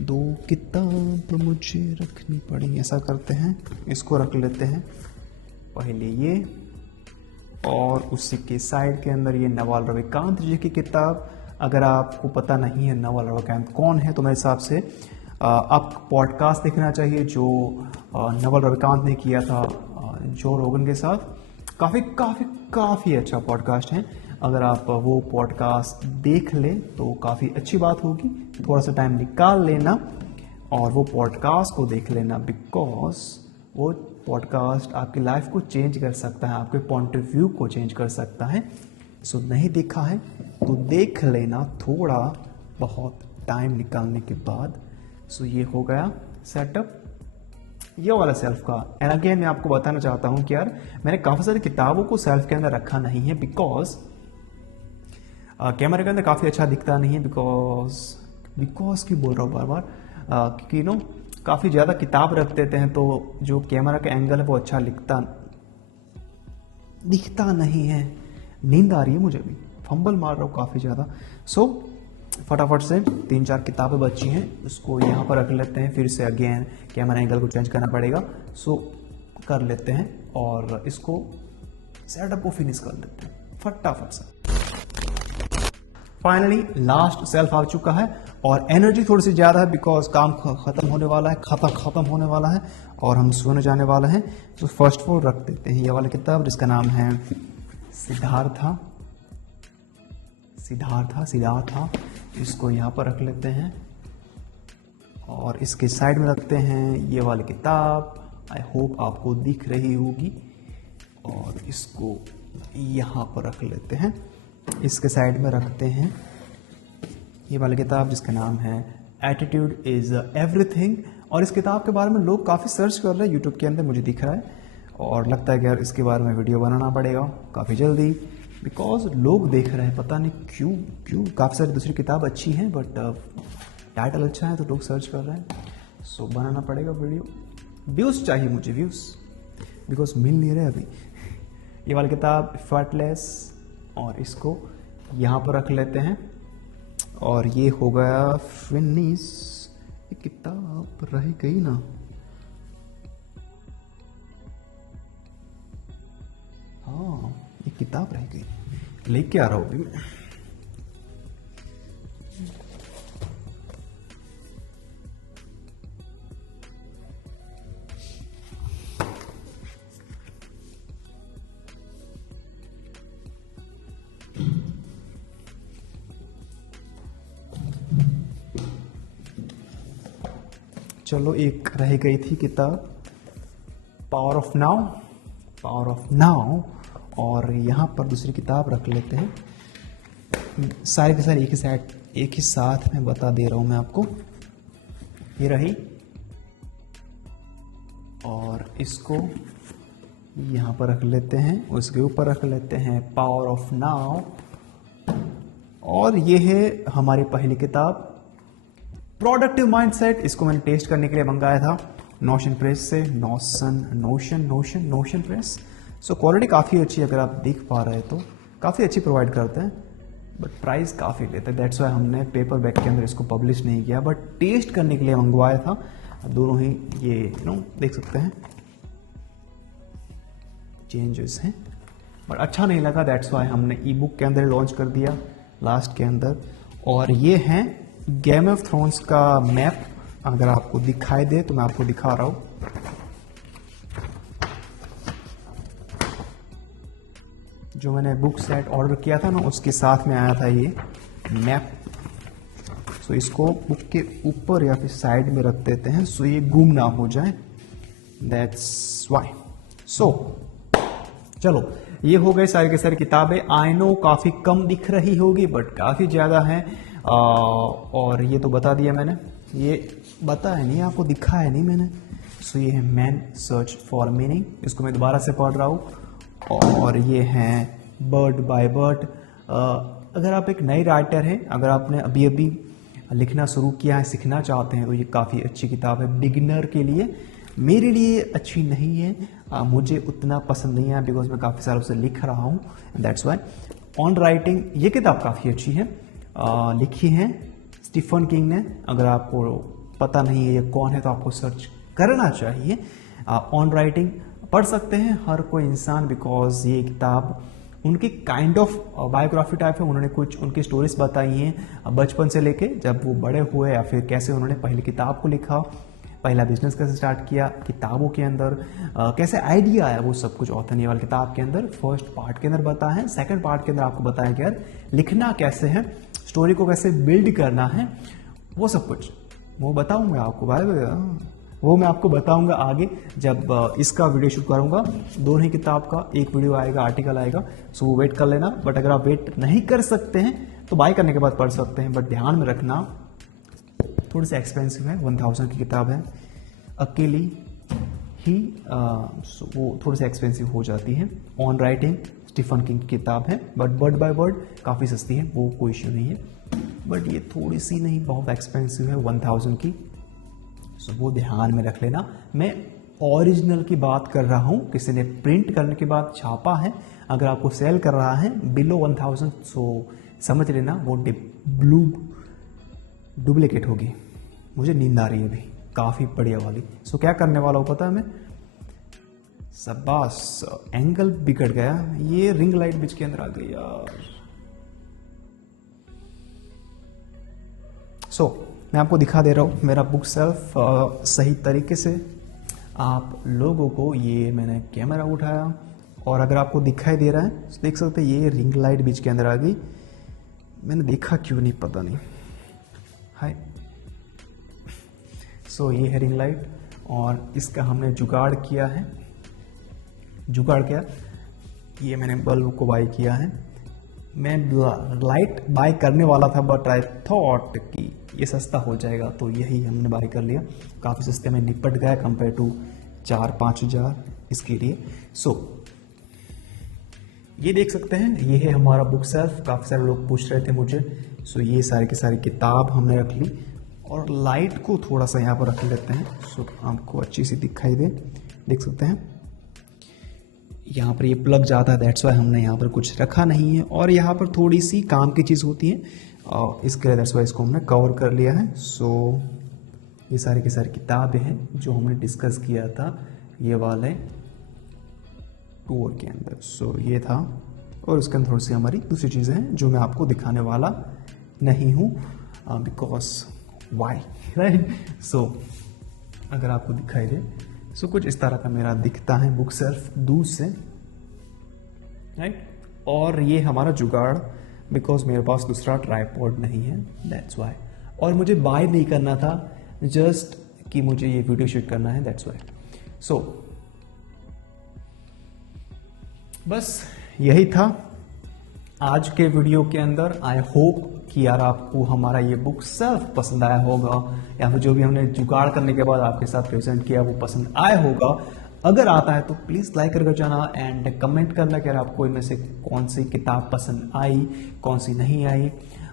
2 किताब मुझे रखनी पड़ी। ऐसा करते हैं, इसको रख लेते हैं पहले ये, और उसी के साइड के अंदर ये नवल रविकांत जी की किताब। अगर आपको पता नहीं है नवल रविकांत कौन है, तो मेरे हिसाब से आप पॉडकास्ट देखना चाहिए जो नवल रविकांत ने किया था जो रोगन के साथ। काफ़ी अच्छा पॉडकास्ट है। अगर आप वो पॉडकास्ट देख लें तो काफ़ी अच्छी बात होगी। थोड़ा सा टाइम निकाल लेना और वो पॉडकास्ट को देख लेना, बिकॉज वो पॉडकास्ट आपकी लाइफ को चेंज कर सकता है, आपके पॉइंट ऑफ व्यू को चेंज कर सकता है। सो नहीं देखा है तो देख लेना थोड़ा बहुत टाइम निकालने के बाद। सो ये हो गया सेटअप ये वाला सेल्फ का। एंड अगेन मैं आपको बताना चाहता हूँ कि यार मैंने काफ़ी सारी किताबों को सेल्फ के अंदर रखा नहीं है, बिकॉज कैमरे के अंदर काफ़ी अच्छा दिखता नहीं है। बिकॉज की बोल रहा हूँ बार बार, क्योंकि नो काफ़ी ज़्यादा किताब रख देते हैं तो जो कैमरा का एंगल है वो अच्छा दिखता नहीं है। नींद आ रही है मुझे भी, फंबल मार रहा हूँ काफ़ी ज़्यादा। सो फटाफट से 3-4 किताबें बची हैं, उसको यहाँ पर रख लेते हैं। फिर से अगेन कैमरा एंगल को चेंज करना पड़ेगा। सो कर लेते हैं और इसको सेटअप को फिनिश कर लेते हैं फटाफट से। फाइनली लास्ट सेल्फ आ चुका है और एनर्जी थोड़ी सी ज़्यादा है, बिकॉज काम खत्म होने वाला है, खत्म होने वाला है और हम सोने जाने वाले हैं। तो फर्स्ट ऑफ ऑल रख देते हैं ये वाली किताब जिसका नाम है सिद्धार्था। इसको यहाँ पर रख लेते हैं और इसके साइड में रखते हैं ये वाली किताब। आई होप आपको दिख रही होगी, और इसको यहाँ पर रख लेते हैं। इसके साइड में रखते हैं ये वाली किताब जिसका नाम है एटीट्यूड इज एवरीथिंग। और इस किताब के बारे में लोग काफ़ी सर्च कर रहे हैं यूट्यूब के अंदर, मुझे दिख रहा है, और लगता है कि यार इसके बारे में वीडियो बनाना पड़ेगा काफ़ी जल्दी, बिकॉज लोग देख रहे हैं, पता नहीं क्यों। काफ़ी सारी दूसरी किताब अच्छी हैं बट टाइटल अच्छा है तो लोग सर्च कर रहे हैं। सो बनाना पड़ेगा वीडियो, व्यूज़ चाहिए मुझे, व्यूज़, बिकॉज मिल नहीं रहे अभी। ये वाली किताब एफर्टलेस, और इसको यहाँ पर रख लेते हैं। और ये हो गया फिनिश। ये किताब रह गई ना, हाँ ये किताब रह गई, लेके आ रहा हूँ अभी मैं। चलो एक रह गई थी किताब, power of now, power of now. और यहाँ पर दूसरी किताब रख लेते हैं। सारे के सारे एक ही साथ में बता दे रहा हूँ मैं आपको। ये रही, और इसको यहाँ पर रख लेते हैं, उसके ऊपर रख लेते हैं पावर ऑफ नाउ। और ये है हमारी पहली किताब, प्रोडक्टिव माइंडसेट। इसको मैंने टेस्ट करने के लिए मंगाया था नोशन प्रेस से, नोशन प्रेस। सो क्वालिटी काफ़ी अच्छी, अगर आप देख पा रहे हैं तो काफ़ी अच्छी प्रोवाइड करते हैं, बट प्राइस काफ़ी लेते हैं। दैट्स वाई हमने पेपर बैग के अंदर इसको पब्लिश नहीं किया, बट टेस्ट करने के लिए मंगवाया था। दोनों ही ये देख सकते हैं चेंजेस हैं, बट अच्छा नहीं लगा। दैट्स वाई हमने ई बुक के अंदर लॉन्च कर दिया लास्ट के अंदर। और ये है गेम ऑफ थ्रोन्स का मैप। अगर आपको दिखाई दे तो मैं आपको दिखा रहा हूं। जो मैंने बुक सेट ऑर्डर किया था ना, उसके साथ में आया था ये मैप। सो इसको बुक के ऊपर या फिर साइड में रख देते हैं, सो ये गुम ना हो जाए। That's why. सो चलो, ये हो गए सारी की सारी किताबें। आई नो काफ़ी कम दिख रही होगी, बट काफ़ी ज़्यादा है। और ये तो बता दिया मैंने, ये बताया नहीं आपको, दिखाया नहीं मैंने। सो ये है मैन सर्च फॉर मीनिंग, इसको मैं दोबारा से पढ़ रहा हूँ। और ये है बर्ड बाय बर्ड। अगर आप एक नए राइटर हैं, अगर आपने अभी अभी लिखना शुरू किया है, सीखना चाहते हैं, तो ये काफ़ी अच्छी किताब है बिगिनर के लिए। मेरे लिए अच्छी नहीं है, मुझे उतना पसंद नहीं है, बिकॉज मैं काफ़ी सालों से लिख रहा हूँ, दैट्स वाई। ऑन राइटिंग ये किताब काफ़ी अच्छी है। लिखी है स्टीफन किंग ने। अगर आपको पता नहीं है ये कौन है, तो आपको सर्च करना चाहिए। ऑन राइटिंग पढ़ सकते हैं हर कोई इंसान, बिकॉज ये किताब उनकी काइंड ऑफ बायोग्राफी टाइप है। उन्होंने कुछ उनकी स्टोरीज बताई हैं बचपन से लेके जब वो बड़े हुए, या फिर कैसे उन्होंने पहली किताब को लिखा, पहला बिजनेस कैसे स्टार्ट किया किताबों के अंदर, कैसे आइडिया आया, वो सब कुछ ऑथर ने वाली किताब के अंदर फर्स्ट पार्ट के अंदर बताया है। सेकंड पार्ट के अंदर आपको बताया कि यार लिखना कैसे है, स्टोरी को कैसे बिल्ड करना है, वो सब कुछ वो बताऊंगा आपको। भाई वो मैं आपको बताऊंगा आगे, जब इसका वीडियो शूट करूंगा। दोनों ही किताब का एक वीडियो आएगा, आर्टिकल आएगा, सो वो वेट कर लेना। बट अगर आप वेट नहीं कर सकते हैं तो बाय करने के बाद पढ़ सकते हैं, बट ध्यान में रखना थोड़ी सी एक्सपेंसिव है। 1000 की किताब है, अकेली ही वो थोड़ी सी एक्सपेंसिव हो जाती है। ऑन राइटिंग स्टीफन किंग की किताब है, बट वर्ड बाय वर्ड काफ़ी सस्ती है, वो कोई इश्यू नहीं है। बट ये थोड़ी सी नहीं, बहुत एक्सपेंसिव है 1000 की, सो वो ध्यान में रख लेना। मैं ओरिजिनल की बात कर रहा हूँ, किसी ने प्रिंट करने के बाद छापा है। अगर आपको सेल कर रहा है बिलो 1000, सो समझ लेना वो डुप्लीकेट होगी। मुझे नींद आ रही है अभी काफ़ी बढ़िया वाली। सो क्या करने वाला हूँ पता है मैं, शाबाश, एंगल बिगड़ गया, ये रिंग लाइट बीच के अंदर आ गई यार। सो मैं आपको दिखा दे रहा हूँ मेरा बुक सेल्फ सही तरीके से आप लोगों को। ये मैंने कैमरा उठाया, और अगर आपको दिखाई दे रहा है तो देख सकते हैं ये रिंग लाइट बीच के अंदर आ गई। मैंने देखा क्यों नहीं पता नहीं। हाय, सो ये है रिंग लाइट, और इसका हमने जुगाड़ किया है। जुगाड़ क्या, ये मैंने बल्ब को बाय किया है। मैं लाइट बाय करने वाला था, बट आई थॉट कि ये सस्ता हो जाएगा, तो यही हमने बाय कर लिया। काफ़ी सस्ते में निपट गया कंपेयर टू 4-5 हज़ार इसके लिए। सो ये देख सकते हैं, ये है हमारा बुक सेल्फ। काफ़ी सारे लोग पूछ रहे थे मुझे, सो ये सारी की सारी किताब हमने रख ली। और लाइट को थोड़ा सा यहाँ पर रख लेते हैं, सो आपको अच्छी सी दिखाई दे। देख सकते हैं यहाँ पर ये प्लग जाता है, दैट्स वाई हमने यहाँ पर कुछ रखा नहीं है। और यहाँ पर थोड़ी सी काम की चीज़ होती है, और इसके लिए दैट्स वाई इसको हमने कवर कर लिया है। सो ये सारी की सारी किताबें हैं जो हमने डिस्कस किया था ये वाले टूर के अंदर। सो ये था, और उसके अंदर थोड़ी सी हमारी दूसरी चीज़ें हैं जो मैं आपको दिखाने वाला नहीं हूँ, बिकॉज वाई, राइट। सो अगर आपको दिखाई दे, सो कुछ इस तरह का मेरा दिखता है बुक सेल्फ दूर से, राइट। और ये हमारा जुगाड़, बिकॉज मेरे पास दूसरा ट्राइपॉड नहीं है, दैट्स वाई। और मुझे बाय नहीं करना था, जस्ट कि मुझे ये वीडियो शूट करना है, दैट्स वाई। सो बस यही था आज के वीडियो के अंदर। आई होप कि यार आपको हमारा ये बुक सेल्फ पसंद आया होगा, या फिर जो भी हमने जुगाड़ करने के बाद आपके साथ प्रेजेंट किया वो पसंद आया होगा। अगर आता है तो प्लीज़ लाइक करके जाना एंड कमेंट करना कि आपको इनमें से कौन सी किताब पसंद आई, कौन सी नहीं आई,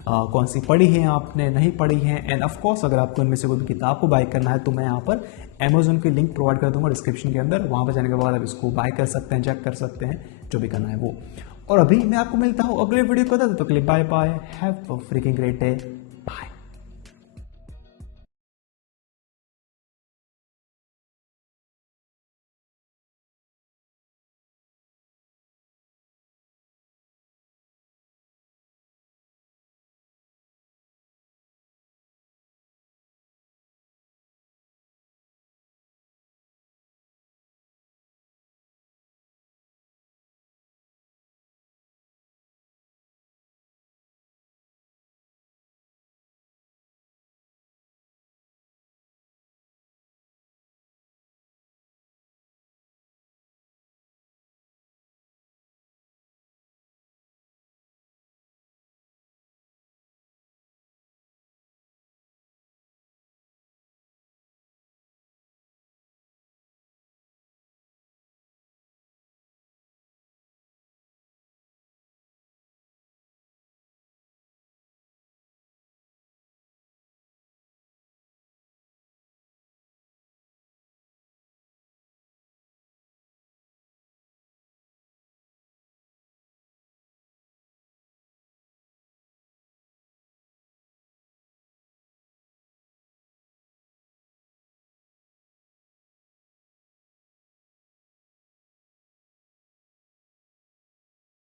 कौन सी पढ़ी है आपने, नहीं पढ़ी है। एंड ऑफ कोर्स अगर आपको इनमें से कोई भी किताब को बाय करना है तो मैं यहाँ पर अमेजोन की लिंक प्रोवाइड कर दूंगा डिस्क्रिप्शन के अंदर। वहाँ पर जाने के बाद आप इसको बाय कर सकते हैं, चेक कर सकते हैं, जो भी करना है वो। और अभी मैं आपको मिलता हूँ अगले वीडियो को, तब तक के लिए bye bye, have a freaking great day, bye.